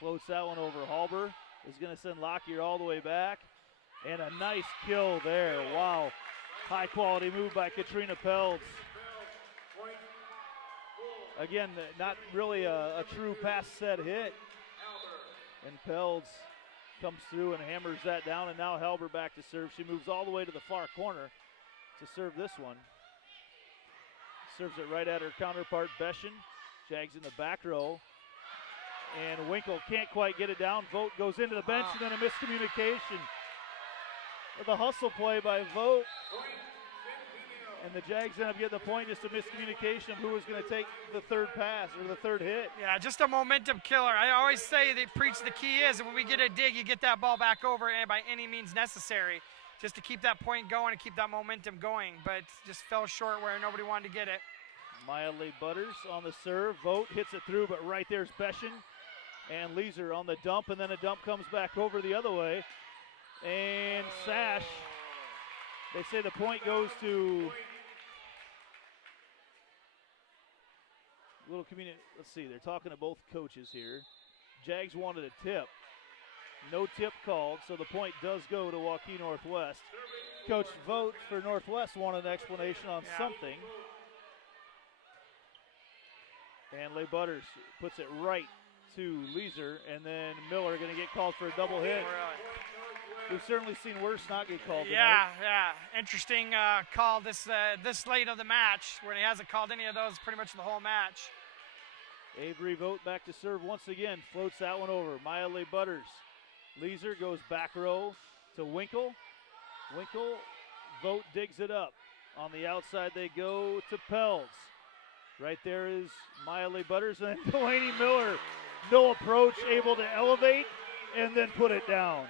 Floats that one over. Halber is going to send Lockyer all the way back. And a nice kill there. Wow. High quality move by Katrina Peltz. Again, not really a true pass set hit. And Peltz comes through and hammers that down, and now Halber back to serve. She moves all the way to the far corner to serve this one. Serves it right at her counterpart, Beschen. Jags in the back row. And Winkle can't quite get it down. Vogt goes into the bench, and then a miscommunication. The hustle play by Vogt. And the Jags end up getting the point, just a miscommunication of who was going to take the third pass or the third hit. Yeah, just a momentum killer. I always say they preach the key is when we get a dig, you get that ball back over and by any means necessary, just to keep that point going and keep that momentum going. But just fell short where nobody wanted to get it. Maya Butters on the serve. Vogt hits it through, but right there's Beschen and Leeser on the dump, and then a dump comes back over the other way. And Sash, they say the point goes to little community. Let's see, they're talking to both coaches here. Jags wanted a tip. No tip called, so the point does go to Waukee Northwest. Coach Vogt for Northwest wanted an explanation on something. And Leigh Butters puts it right to Leeser, and then Miller going to get called for a double hit. We've certainly seen worse not get called tonight. Yeah. Interesting call this late of the match when he hasn't called any of those pretty much the whole match. Avery Vogt back to serve once again. Floats that one over. Maya Leigh Butters. Leeser goes back row to Winkle. Vogt digs it up. On the outside they go to Pelz. Right there is Maya Leigh Butters, and then Delaney Miller. No approach, able to elevate and then put it down.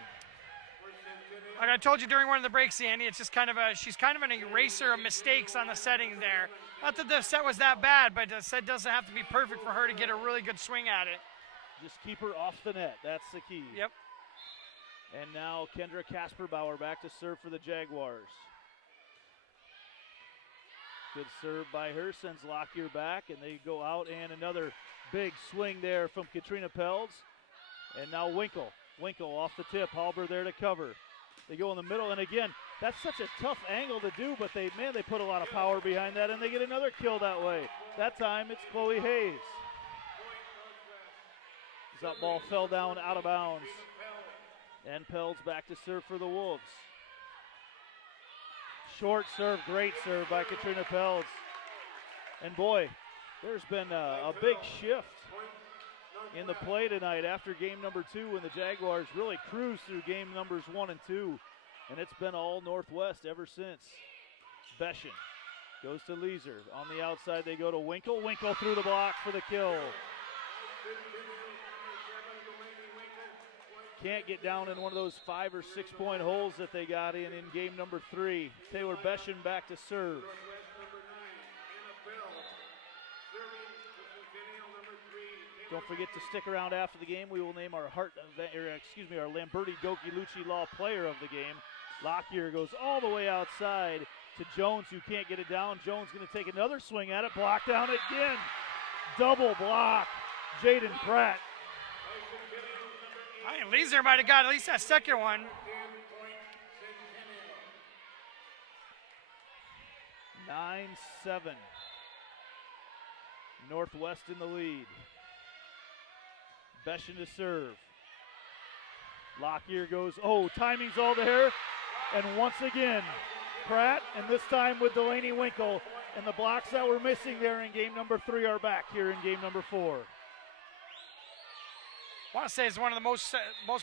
Like I told you during one of the breaks, Andy, it's just she's kind of an eraser of mistakes on the settings there. Not that the set was that bad, but the set doesn't have to be perfect for her to get a really good swing at it. Just keep her off the net. That's the key. Yep. And now Kendra Kasperbauer back to serve for the Jaguars. Good serve by her, sends Lockyer back, and they go out, and another big swing there from Katrina Pelz. And now Winkle off the tip. Halber there to cover. They go in the middle, and again, that's such a tough angle to do, but they put a lot of power behind that, and they get another kill that way. That time it's Chloe Hayes. That ball fell down out of bounds. And Pelz back to serve for the Wolves. Short serve, great serve by Katrina Pelz. And boy, there's been a big shift in the play tonight after game number 2 when the Jaguars really cruised through game numbers 1 and 2. And it's been all Northwest ever since. Beschen goes to Leeser. On the outside they go to Winkle. Winkle through the block for the kill. Can't get down in one of those 5 or 6 point holes that they got in game number 3. Taylor Beschen back to serve. Don't forget to stick around after the game. We will name our our Lamberti Goki Lucci Law player of the game. Lockyer goes all the way outside to Jones, who can't get it down. Jones going to take another swing at it. Block down again. Double block. Jaden Pratt. I think Leeser might have got at least that second one. 9-7. Northwest in the lead. Beschen to serve. Lockyer goes, timing's all there. And once again, Pratt, and this time with Delaney Winkle. And the blocks that were missing there in game number 3 are back here in game number 4. I want to say it's one of the most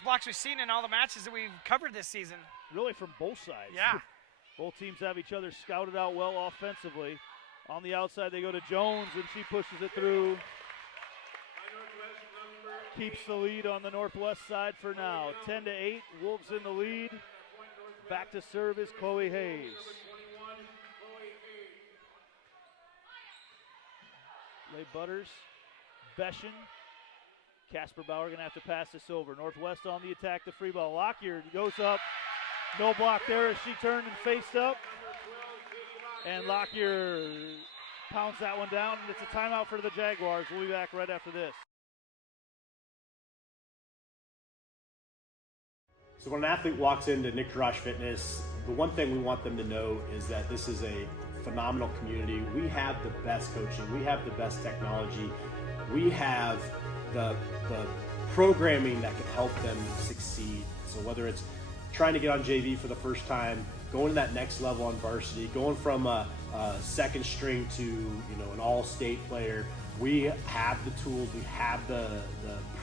blocks we've seen in all the matches that we've covered this season. Really from both sides. Yeah. Both teams have each other scouted out well offensively. On the outside they go to Jones, and she pushes it through. Keeps the lead on the Northwest side for now. 10-8, Wolves in the lead. Back to serve is Chloe Hayes. Leigh Butters, Beschen. Kasperbauer going to have to pass this over. Northwest on the attack, the free ball. Lockyer goes up. No block there as she turned and faced up. And Lockyer pounds that one down, and it's a timeout for the Jaguars. We'll be back right after this. So when an athlete walks into Nick Jarash Fitness, the one thing we want them to know is that this is a phenomenal community. We have the best coaching. We have the best technology. We have the programming that can help them succeed. So whether it's trying to get on JV for the first time, going to that next level on varsity, going from a second string to an all-state player, we have the tools, we have the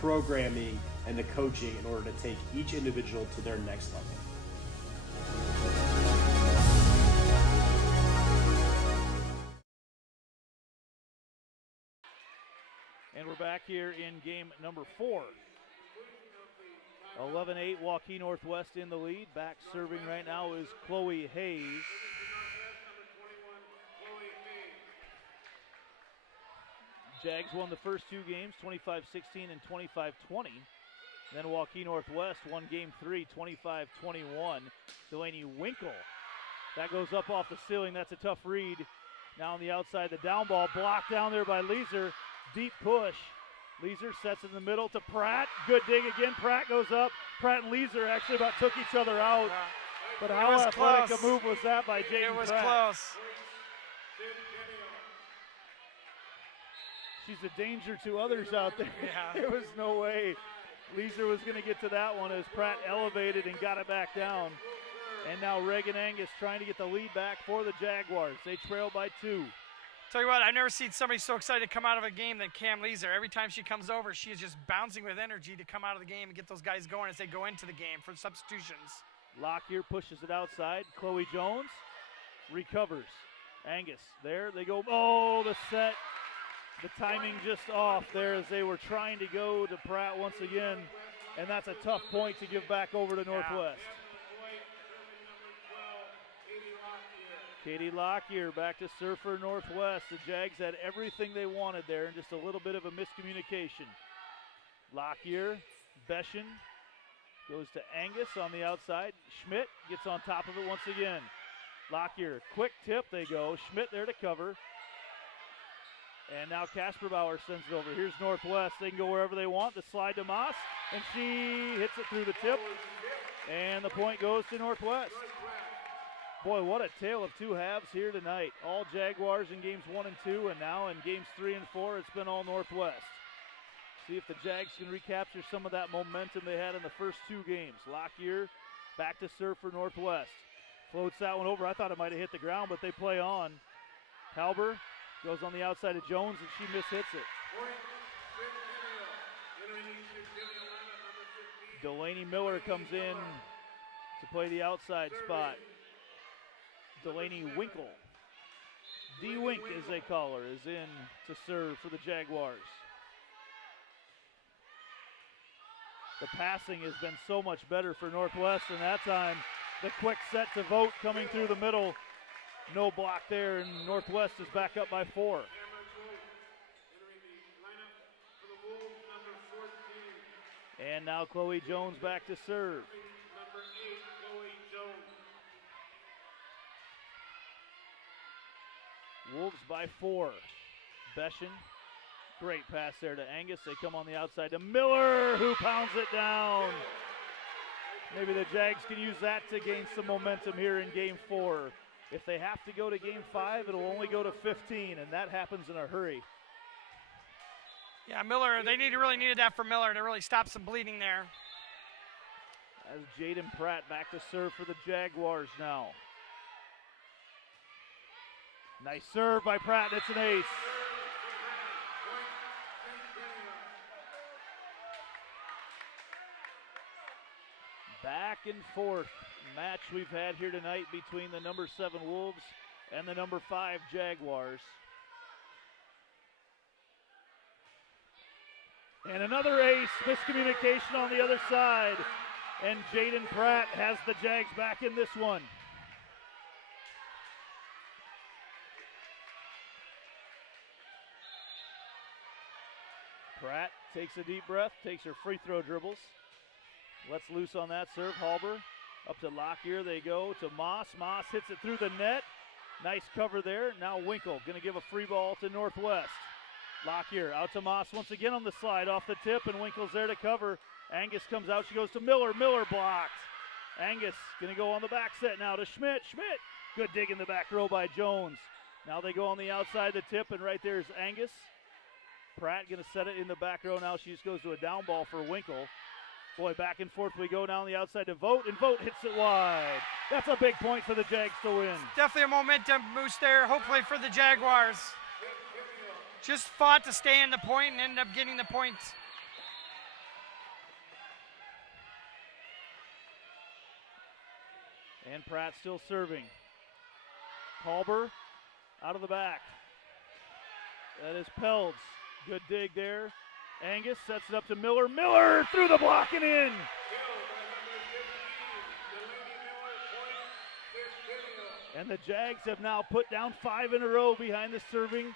programming and the coaching in order to take each individual to their next level. And we're back here in game number 4. 11-8, Waukee Northwest in the lead. Back serving right now is Chloe Hayes. Jags won the first 2 games, 25-16 and 25-20. Then Waukee Northwest won game 3, 25-21. Delaney Winkle. That goes up off the ceiling. That's a tough read. Now on the outside, the down ball blocked down there by Leeser. Deep push. Leeser sets in the middle to Pratt. Good dig again. Pratt goes up. Pratt and Leeser actually about took each other out. But how athletic a move was that by Jaden Pratt? It was close. She's a danger to others out there. Yeah. There was no way Leeser was going to get to that one as Pratt elevated and got it back down. And now Reagan Angus trying to get the lead back for the Jaguars. They trail by 2. Tell you what, I've never seen somebody so excited to come out of a game than Cam Leeser. Every time she comes over, she is just bouncing with energy to come out of the game and get those guys going as they go into the game for substitutions. Lockyer pushes it outside. Chloe Jones recovers. Angus, there they go. Oh, the set. The timing just off there as they were trying to go to Pratt once again. And that's a tough point to give back over to Northwest. Katie Lockyer back to serve for Northwest. The Jags had everything they wanted there and just a little bit of a miscommunication. Lockyer, Beschen goes to Angus on the outside. Schmidt gets on top of it once again. Lockyer, quick tip, they go. Schmidt there to cover. And now Casper Bauer sends it over. Here's Northwest. They can go wherever they want. The slide to Moss, and she hits it through the tip. And the point goes to Northwest. Boy, what a tale of 2 halves here tonight. All Jaguars in games 1 and 2, and now in games 3 and 4, it's been all Northwest. See if the Jags can recapture some of that momentum they had in the first 2 games. Lockyer back to serve for Northwest. Floats that one over. I thought it might have hit the ground, but they play on. Halber goes on the outside of Jones, and she mishits it. Delaney Miller comes in to play the outside spot. Delaney Winkle, D-Wink as they call her, is in to serve for the Jaguars. The passing has been so much better for Northwest, and that time the quick set to Vogt coming through the middle. No block there, and Northwest is back up by 4. And now Chloe Jones back to serve. Wolves by 4. Beschen, great pass there to Angus. They come on the outside to Miller, who pounds it down. Maybe the Jags can use that to gain some momentum here in game 4. If they have to go to game 5, it'll only go to 15, and that happens in a hurry. Yeah, Miller, they really needed that for Miller to really stop some bleeding there. As Jaden Pratt back to serve for the Jaguars now. Nice serve by Pratt, it's an ace. Back and forth match we've had here tonight between the number 7 Wolves and the number 5 Jaguars. And another ace, miscommunication on the other side. And Jaden Pratt has the Jags back in this one. Pratt takes a deep breath, takes her free throw dribbles. Lets loose on that serve. Halber up to Lockyer. They go to Moss. Moss hits it through the net. Nice cover there. Now Winkle going to give a free ball to Northwest. Lockyer out to Moss once again on the slide off the tip, and Winkle's there to cover. Angus comes out. She goes to Miller. Miller blocked. Angus going to go on the back set now to Schmidt. Schmidt. Good dig in the back row by Jones. Now they go on the outside the tip, and right there is Angus. Pratt going to set it in the back row now. She just goes to a down ball for Winkle. Boy, back and forth we go now on the outside to Vogt, and Vogt hits it wide. That's a big point for the Jags to win. Definitely a momentum boost there, hopefully for the Jaguars. Just fought to stay in the point and ended up getting the point. And Pratt still serving. Halber out of the back. That is Pelds. Good dig there. Angus sets it up to Miller. Miller through the block and in. And the Jags have now put down 5 in a row behind the serving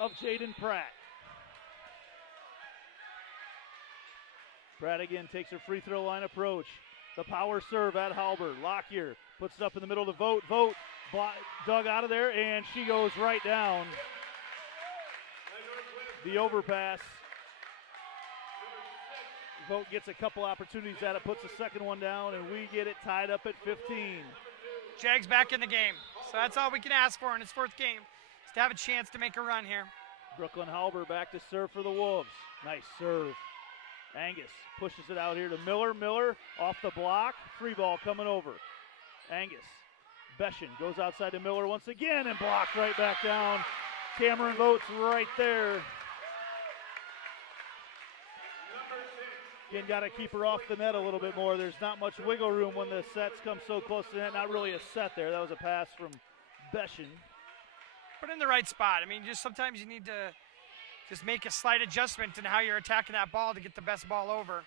of Jaden Pratt. Pratt again takes a free throw line approach. The power serve at Halber. Lockyer puts it up in the middle to Vogt. Vogt dug out of there, and she goes right down. The overpass. Vogt gets a couple opportunities at it, puts the second one down, and we get it tied up at 15. Jags back in the game. So that's all we can ask for in his fourth game, is to have a chance to make a run here. Brooklyn Halber back to serve for the Wolves. Nice serve. Angus pushes it out here to Miller. Miller off the block. Free ball coming over. Angus. Beshin goes outside to Miller once again and blocked right back down. Cameron Vogt's right there. Again, got to keep her off the net a little bit more. There's not much wiggle room when the sets come so close to the net. Not really a set there. That was a pass from Beshin. But in the right spot. I mean, just sometimes you need to just make a slight adjustment in how you're attacking that ball to get the best ball over.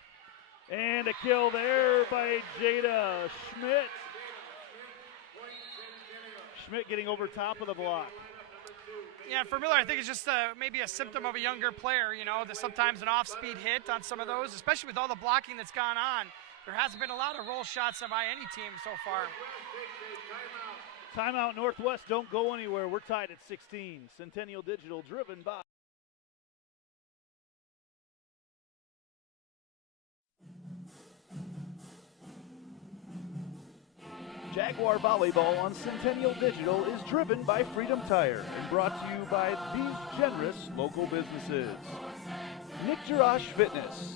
And a kill there by Jada Schmidt. Schmidt getting over top of the block. Yeah, for Miller, I think it's just maybe a symptom of a younger player, you know, that sometimes an off-speed hit on some of those, especially with all the blocking that's gone on. There hasn't been a lot of roll shots by any team so far. Timeout Northwest, don't go anywhere. We're tied at 16. Centennial Digital driven by. Jaguar Volleyball on Centennial Digital is driven by Freedom Tire and brought to you by these generous local businesses. Nick Jarash Fitness,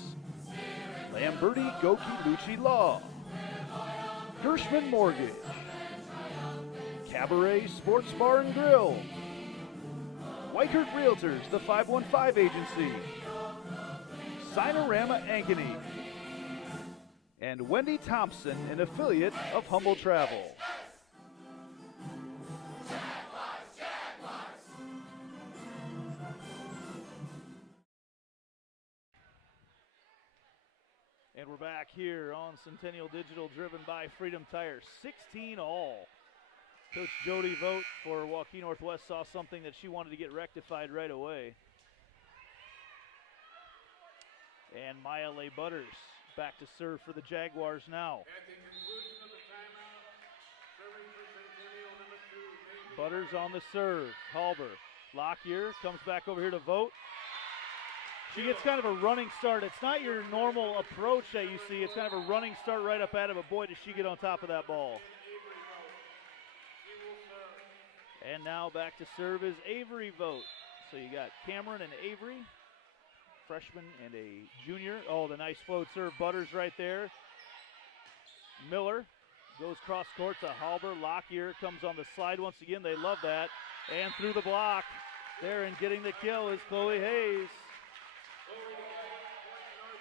Lamberti Goki Lucci Law, Gershman Mortgage, Cabaret Sports Bar and Grill, Weichert Realtors, the 515 Agency, Sinorama Ankeny, and Wendy Thompson, an affiliate of Humble Travel. And we're back here on Centennial Digital, driven by Freedom Tire. 16 all. Coach Jody Vogt for Waukee Northwest saw something that she wanted to get rectified right away. And Maya Lay Butters back to serve for the Jaguars now. At the conclusion of the timeout, serving for Centennial number 2. Butters on the serve. Halber. Lockyer comes back over here to Vogt. She gets kind of a running start. It's not your normal approach that you see. It's kind of a running start right up at it, but boy, does she get on top of that ball. And now back to serve is Avery Vogt. So you got Cameron and Avery, freshman and a junior. Oh, the nice float serve. Butters right there. Miller goes cross court to Halber. Lockyer comes on the slide once again. They love that. And through the block there, and getting the kill is Chloe Hayes.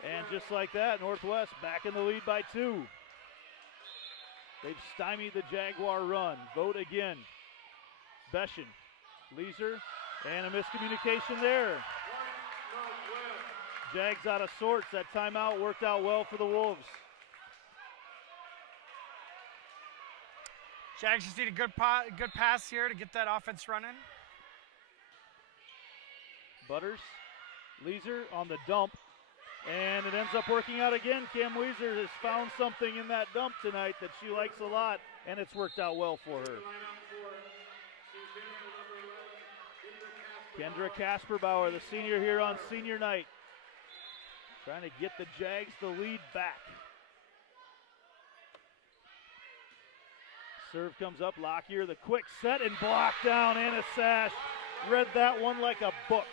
And just like that, Northwest back in the lead by 2. They've stymied the Jaguar run. Vogt again. Beshin, Leeser, and a miscommunication there. Jags out of sorts. That timeout worked out well for the Wolves. Jags just need a good pass here to get that offense running. Butters, Leeser on the dump, and it ends up working out again. Cam Weezer has found something in that dump tonight that she likes a lot, and it's worked out well for her. Kendra Kasperbauer, the senior here on senior night, trying to get the Jags the lead back. Serve comes up, Lockyer, the quick set and blocked down. Anna Sash read that one like a book.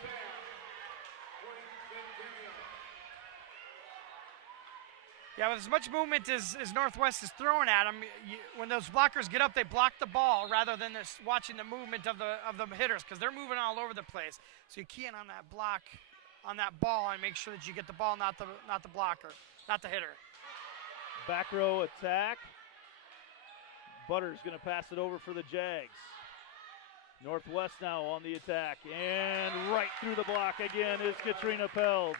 Yeah, with as much movement as Northwest is throwing at them, when those blockers get up, they block the ball rather than just watching the movement of the hitters because they're moving all over the place. So you key in on that block, on that ball, and make sure that you get the ball, not the blocker, not the hitter. Back row attack. Butter's going to pass it over for the Jags. Northwest now on the attack, and right through the block again is Katrina Pelds.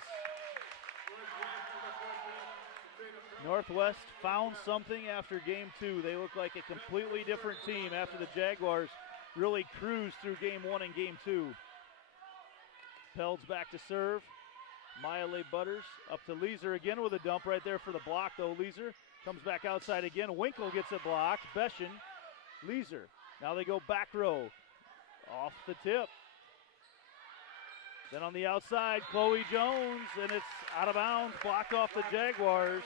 Northwest found something after game 2. They look like a completely different team after the Jaguars really cruised through game 1 and game 2. Pelds back to serve. Maya Leigh Butters up to Leeser again with a dump right there for the block, though. Leeser comes back outside again. Winkle gets it blocked. Beschen, Leeser. Now they go back row. Off the tip. Then on the outside, Chloe Jones, and it's out of bounds, blocked off the Jaguars.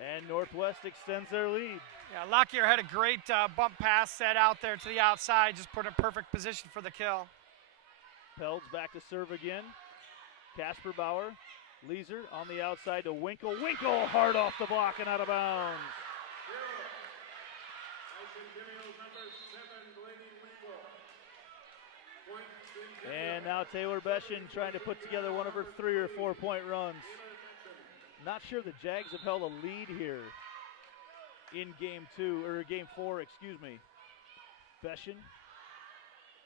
And Northwest extends their lead. Yeah, Lockyer had a great bump pass set out there to the outside, just put in perfect position for the kill. Pelds back to serve again. Casper Bauer, Leeser on the outside to Winkle. Winkle hard off the block and out of bounds. And now Taylor Beschen trying to put together one of her 3 or 4 point runs. Not sure the Jags have held a lead here in game 4, excuse me. Beschen.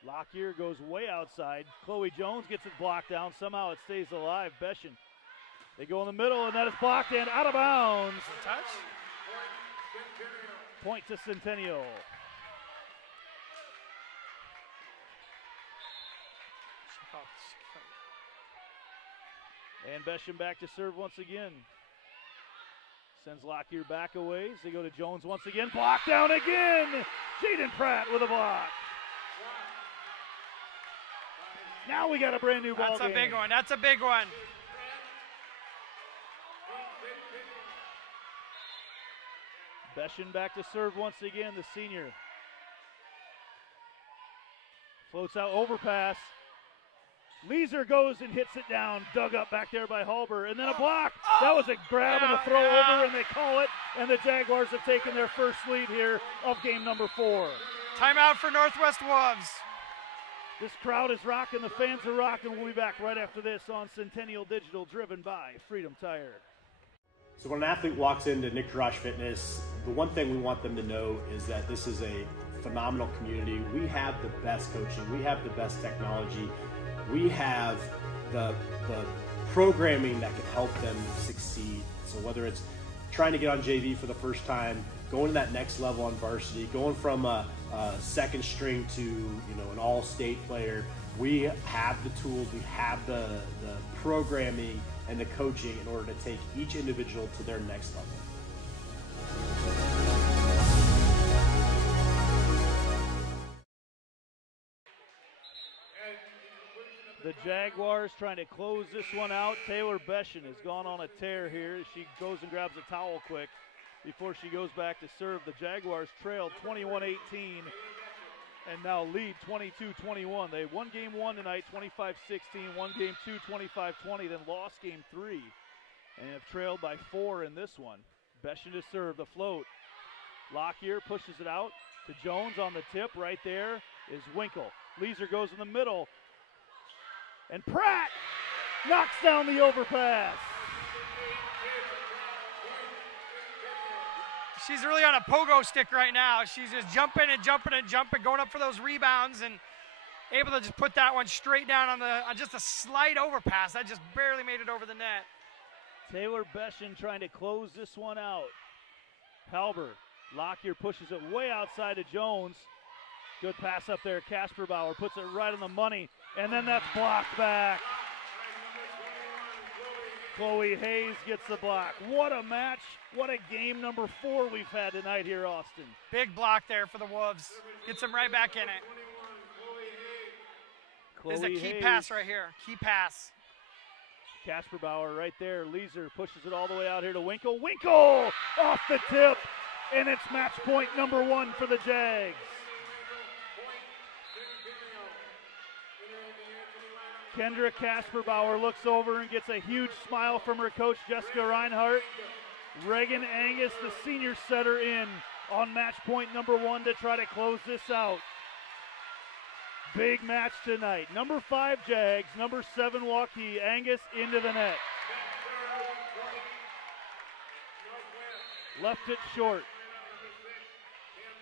Lockyer goes way outside. Chloe Jones gets it blocked down. Somehow it stays alive. Beschen. They go in the middle, and that is blocked and out of bounds. Touch. Point to Centennial. And Beschen back to serve once again. Sends Lockyer back a ways. They go to Jones once again. Blocked down again. Jaden Pratt with a block. Now we got a brand new ball game. That's a big one. That's a big one. Beschen back to serve once again, the senior. Floats out, overpass. Leeser goes and hits it down, dug up back there by Halber, and then a block. That was a grab and a throw over, and they call it, and the Jaguars have taken their first lead here of game number 4. Timeout for Northwest Wolves. This crowd is rocking, the fans are rocking. We'll be back right after this on Centennial Digital, driven by Freedom Tire. So when an athlete walks into Nick Jarash Fitness, the one thing we want them to know is that this is a phenomenal community. We have the best coaching. We have the best technology. We have the programming that can help them succeed. So whether it's trying to get on JV for the first time, going to that next level on varsity, going from a second string to an all-state player, we have the tools, we have the programming and the coaching in order to take each individual to their next level. The Jaguars trying to close this one out. Taylor Beschen has gone on a tear here. She goes and grabs a towel quick before she goes back to serve. The Jaguars trailed 21-18 and now lead 22-21. They won game 1 tonight, 25-16, won game 2, 25-20, then lost game 3, and have trailed by 4 in this one. Beschen to serve, the float. Lockyer pushes it out to Jones on the tip. Right there is Winkle. Leeser goes in the middle. And Pratt knocks down the overpass. She's really on a pogo stick right now. She's just jumping and jumping and jumping, going up for those rebounds and able to just put that one straight down on just a slight overpass. That just barely made it over the net. Taylor Beschen trying to close this one out. Halber, Lockyer pushes it way outside of Jones. Good pass up there. Casper Bauer puts it right on the money, and then that's blocked back. Chloe Hayes gets the block. What a match. What a game number 4 we've had tonight here, Austin. Big block there for the Wolves. Gets them right back in it. This is a key pass right here. Key pass. Casper Bauer right there. Leeser pushes it all the way out here to Winkle. Winkle off the tip, and it's match point number 1 for the Jags. Kendra Kasperbauer looks over and gets a huge smile from her coach, Jessica Reinhardt. Reagan Angus, the senior setter, in on match point number 1 to try to close this out. Big match tonight. Number 5 Jags, number 7 Waukee. Angus into the net. Left it short.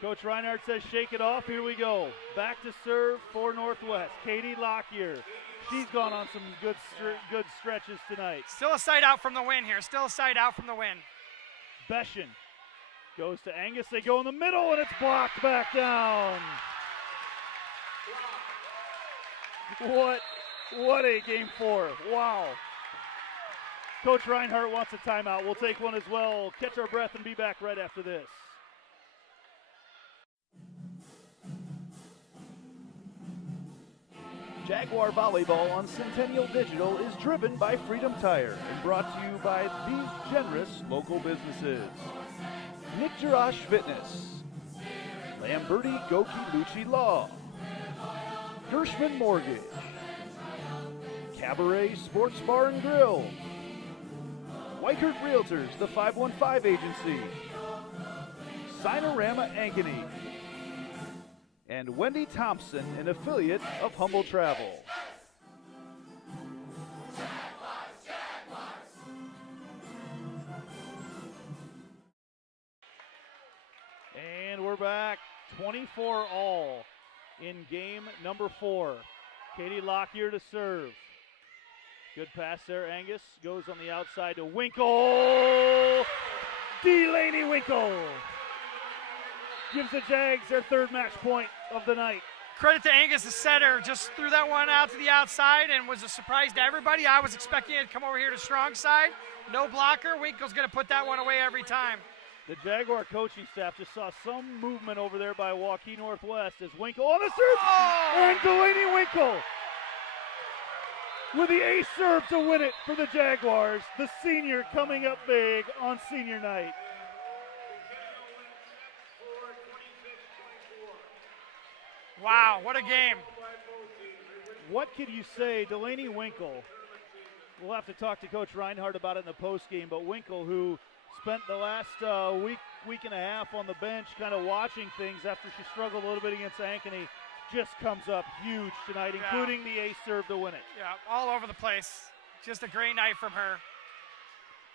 Coach Reinhardt says shake it off. Here we go. Back to serve for Northwest. Katie Lockyer. She's gone on some good stretches tonight. Still a side out from the win here. Still a side out from the win. Beshin goes to Angus. They go in the middle, and it's blocked back down. What a game 4. Wow. Coach Reinhardt wants a timeout. We'll take one as well. Catch our breath and be back right after this. Jaguar Volleyball on Centennial Digital is driven by Freedom Tire and brought to you by these generous local businesses. Nick Jarash Fitness, Lamberti Goki Lucci Law, Gershman Mortgage, Cabaret Sports Bar and Grill, Weichert Realtors, the 515 Agency, Sinorama Ankeny, and Wendy Thompson, an affiliate of Humble Travel. And we're back, 24-all in game number 4. Katie Lockyer to serve. Good pass there, Angus goes on the outside to Winkle. Delaney Winkle gives the Jags their 3rd match point of the night. Credit to Angus, the setter, just threw that one out to the outside and was a surprise to everybody. I was expecting it to come over here to strong side. No blocker. Winkle's going to put that one away every time. The Jaguar coaching staff just saw some movement over there by Waukee Northwest as Winkle on the serve. Oh! And Delaney Winkle with the ace serve to win it for the Jaguars. The senior coming up big on senior night. Wow, what a game. What could you say? Delaney Winkle, we'll have to talk to Coach Reinhardt about it in the postgame, but Winkle, who spent the last week and a half on the bench kind of watching things after she struggled a little bit against Ankeny, just comes up huge tonight, including the ace serve to win it. Yeah, all over the place. Just a great night from her.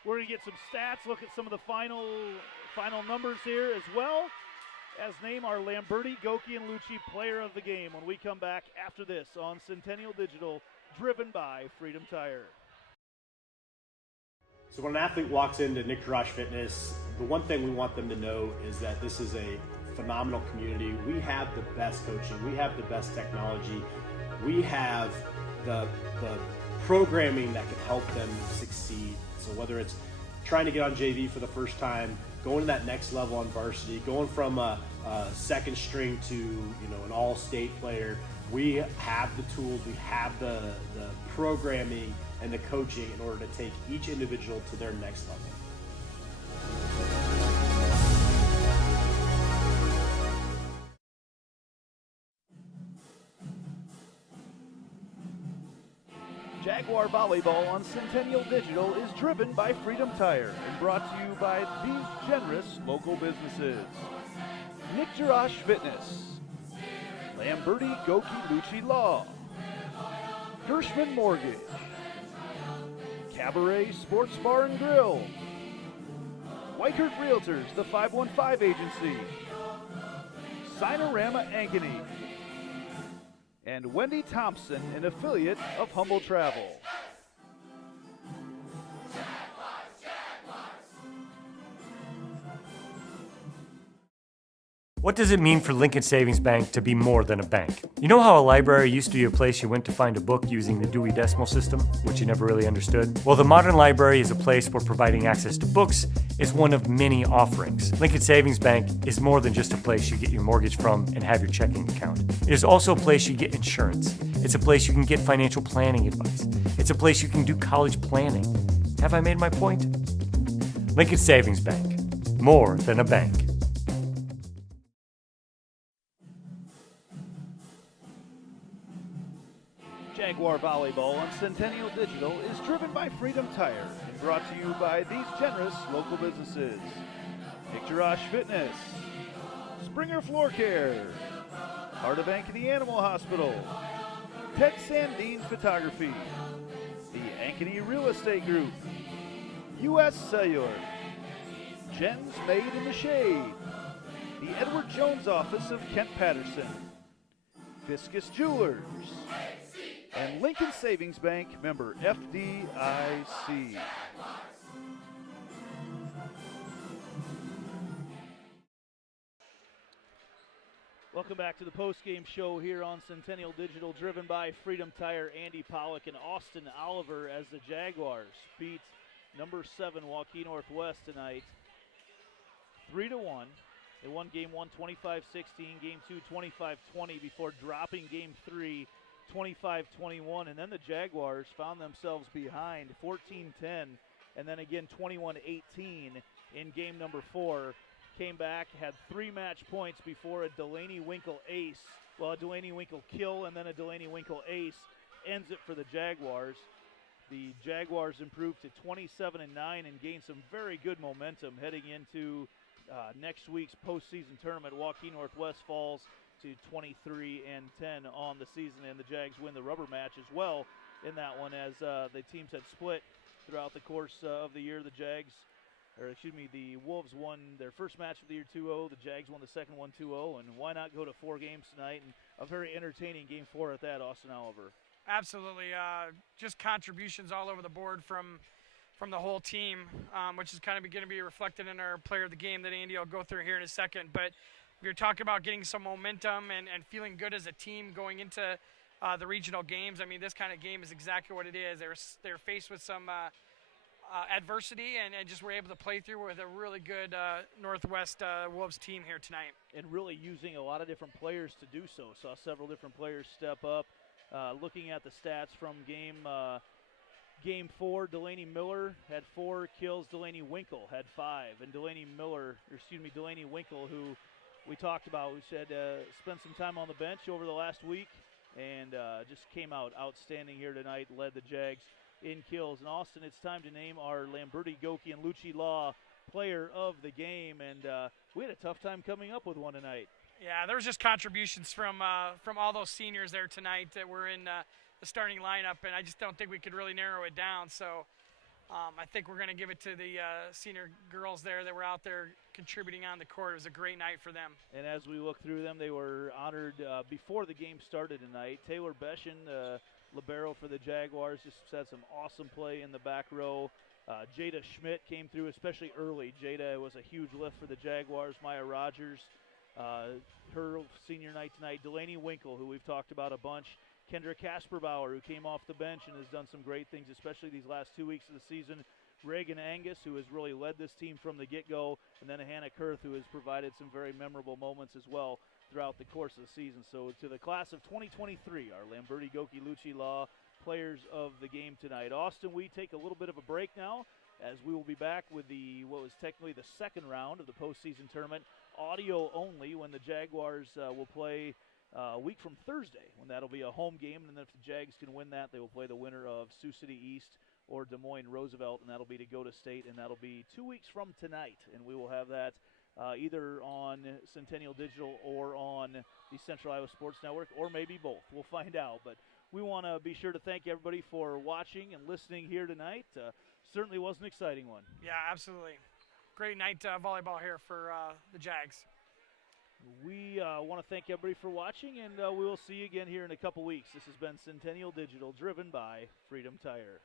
We're going to get some stats, look at some of the final numbers here, as well as name our Lamberti, Goki, and Lucci player of the game when we come back after this on Centennial Digital, driven by Freedom Tire. So when an athlete walks into Nick Jarash Fitness, the one thing we want them to know is that this is a phenomenal community. We have the best coaching. We have the best technology. We have the programming that can help them succeed. So whether it's trying to get on JV for the first time, going to that next level on varsity, going from a second string to an all-state player, we have the tools, we have the programming and the coaching in order to take each individual to their next level. Jaguar Volleyball on Centennial Digital is driven by Freedom Tire and brought to you by these generous local businesses. Nick Jarash Fitness, Lamberti Goki Lucci Law, Gershman Mortgage, Cabaret Sports Bar and Grill, Weichert Realtors, the 515 Agency, Sinorama Ankeny, and Wendy Thompson, an affiliate of Humble Travel. What does it mean for Lincoln Savings Bank to be more than a bank? You know how a library used to be a place you went to find a book using the Dewey Decimal System, which you never really understood? Well, the modern library is a place where providing access to books is one of many offerings. Lincoln Savings Bank is more than just a place you get your mortgage from and have your checking account. It is also a place you get insurance. It's a place you can get financial planning advice. It's a place you can do college planning. Have I made my point? Lincoln Savings Bank, more than a bank. Jaguar Volleyball on Centennial Digital is driven by Freedom Tire and brought to you by these generous local businesses: Ictorosh Fitness, Springer Floor Care, Heart of Ankeny Animal Hospital, Ted Sandine Photography, the Ankeny Real Estate Group, U.S. Cellular, Jen's Made in the Shade, the Edward Jones Office of Kent Patterson, Fiscus Jewelers, and Lincoln Savings Bank, member FDIC. Welcome back to the post-game show here on Centennial Digital, driven by Freedom Tire. Andy Pollock and Austin Oliver as the Jaguars beat number 7 Waukee Northwest tonight 3-1. They won game 1 25-16, game 2 25-20 before dropping game 3 25-21, and then the Jaguars found themselves behind 14-10, and then again 21-18 in game number 4. Came back, had 3 match points before a Delaney Winkle ace, well, a Delaney Winkle kill and then a Delaney Winkle ace ends it for the Jaguars. The Jaguars improved to 27-9 and gained some very good momentum heading into next week's postseason tournament. Waukee Northwest falls to 23-10 on the season, and the Jags win the rubber match as well in that one, as the teams had split throughout the course of the year. The Wolves won their first match of the year 2-0. The Jags won the second one 2-0, and why not go to 4 games tonight? And a very entertaining game 4 at that, Austin Oliver. Absolutely. Just contributions all over the board from the whole team, which is kind of going to be reflected in our player of the game that Andy will go through here in a second. But we were talking about getting some momentum and feeling good as a team going into the regional games. I mean, this kind of game is exactly what it is. They're faced with some adversity and just were able to play through with a really good Northwest Wolves team here tonight. And really using a lot of different players to do so. Saw several different players step up. Looking at the stats from game 4, Delaney Miller had 4 kills. Delaney Winkle had 5. And Delaney Winkle, who we talked about, we said spent some time on the bench over the last week and just came out outstanding here tonight, led the Jags in kills. And Austin, it's time to name our Lamberti, Goki, and Lucci Law player of the game. And we had a tough time coming up with one tonight. Yeah, there was just contributions from all those seniors there tonight that were in the starting lineup, and I just don't think we could really narrow it down. So I think we're going to give it to the senior girls there that were out there contributing on the court. It was a great night for them. And as we look through them, they were honored before the game started tonight. Taylor Beshen, libero for the Jaguars, just had some awesome play in the back row. Jada Schmidt came through, especially early. Jada was a huge lift for the Jaguars. Maya Rogers, her senior night tonight. Delaney Winkle, who we've talked about a bunch. Kendra Kasperbauer, who came off the bench and has done some great things, especially these last 2 weeks of the season. Reagan Angus, who has really led this team from the get-go. And then Hannah Kurth, who has provided some very memorable moments as well throughout the course of the season. So to the class of 2023, our Lamberti, Goki, Lucci Law players of the game tonight. Austin, we take a little bit of a break now, as we will be back with what was technically the second round of the postseason tournament, audio only, when the Jaguars will play a week from Thursday, when that'll be a home game. And then if the Jags can win that, they will play the winner of Sioux City East or Des Moines Roosevelt, and that'll be to go to state, and that'll be 2 weeks from tonight. And we will have that either on Centennial Digital or on the Central Iowa Sports Network, or maybe both. We'll find out. But we want to be sure to thank everybody for watching and listening here tonight. Certainly was an exciting one. Yeah, absolutely. Great night volleyball here for the Jags. We want to thank everybody for watching, and we will see you again here in a couple weeks. This has been Centennial Digital, driven by Freedom Tire.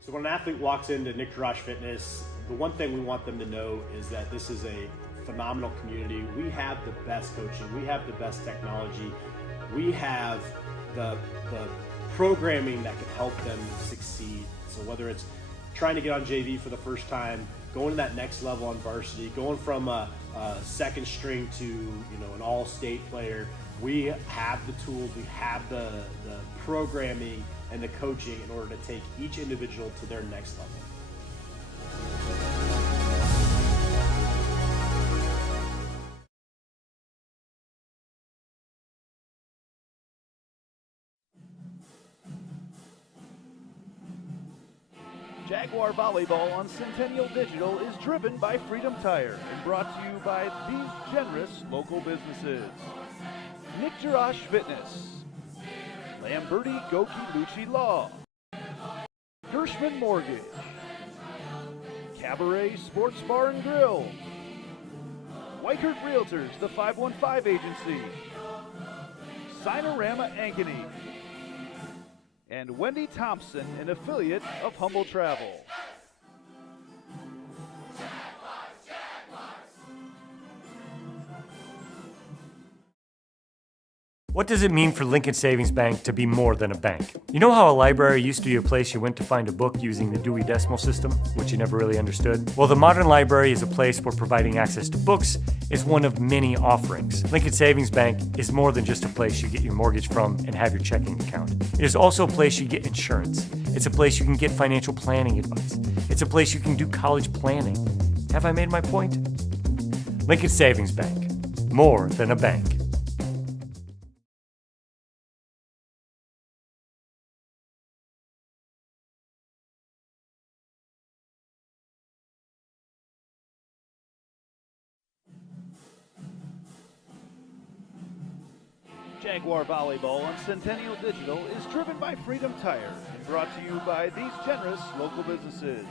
So when an athlete walks into Ictorosh Fitness, the one thing we want them to know is that this is a phenomenal community. We have the best coaching. We have the best technology. We have the programming that can help them succeed. So whether it's trying to get on JV for the first time, going to that next level on varsity, going from a second string to an all-state player, we have the tools, we have the programming and the coaching in order to take each individual to their next level. Jaguar Volleyball on Centennial Digital is driven by Freedom Tire and brought to you by these generous local businesses. Nick Jarash Fitness, Lamberti Goki Lucci Law, Gershman Mortgage, Cabaret Sports Bar and Grill, Whitehurt Realtors, the 515 Agency, Sinorama Ankeny, and Wendy Thompson, an affiliate of Humble Travel. What does it mean for Lincoln Savings Bank to be more than a bank? You know how a library used to be a place you went to find a book using the Dewey Decimal System, which you never really understood? Well, the modern library is a place where providing access to books is one of many offerings. Lincoln Savings Bank is more than just a place you get your mortgage from and have your checking account. It is also a place you get insurance. It's a place you can get financial planning advice. It's a place you can do college planning. Have I made my point? Lincoln Savings Bank, more than a bank. Jaguar Volleyball on Centennial Digital is driven by Freedom Tire and brought to you by these generous local businesses.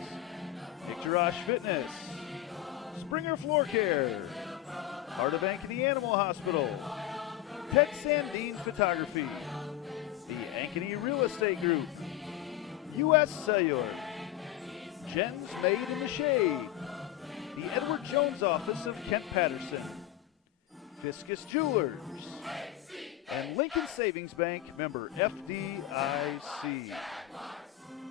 Nick Jarash Fitness, Springer Floor Care, Heart of Ankeny Animal Hospital, Ted Sandine Photography, the Ankeny Real Estate Group, U.S. Cellular, Jen's Made in the Shade, the Edward Jones Office of Kent Patterson, Fiscus Jewelers, and Lincoln Savings Bank, member FDIC.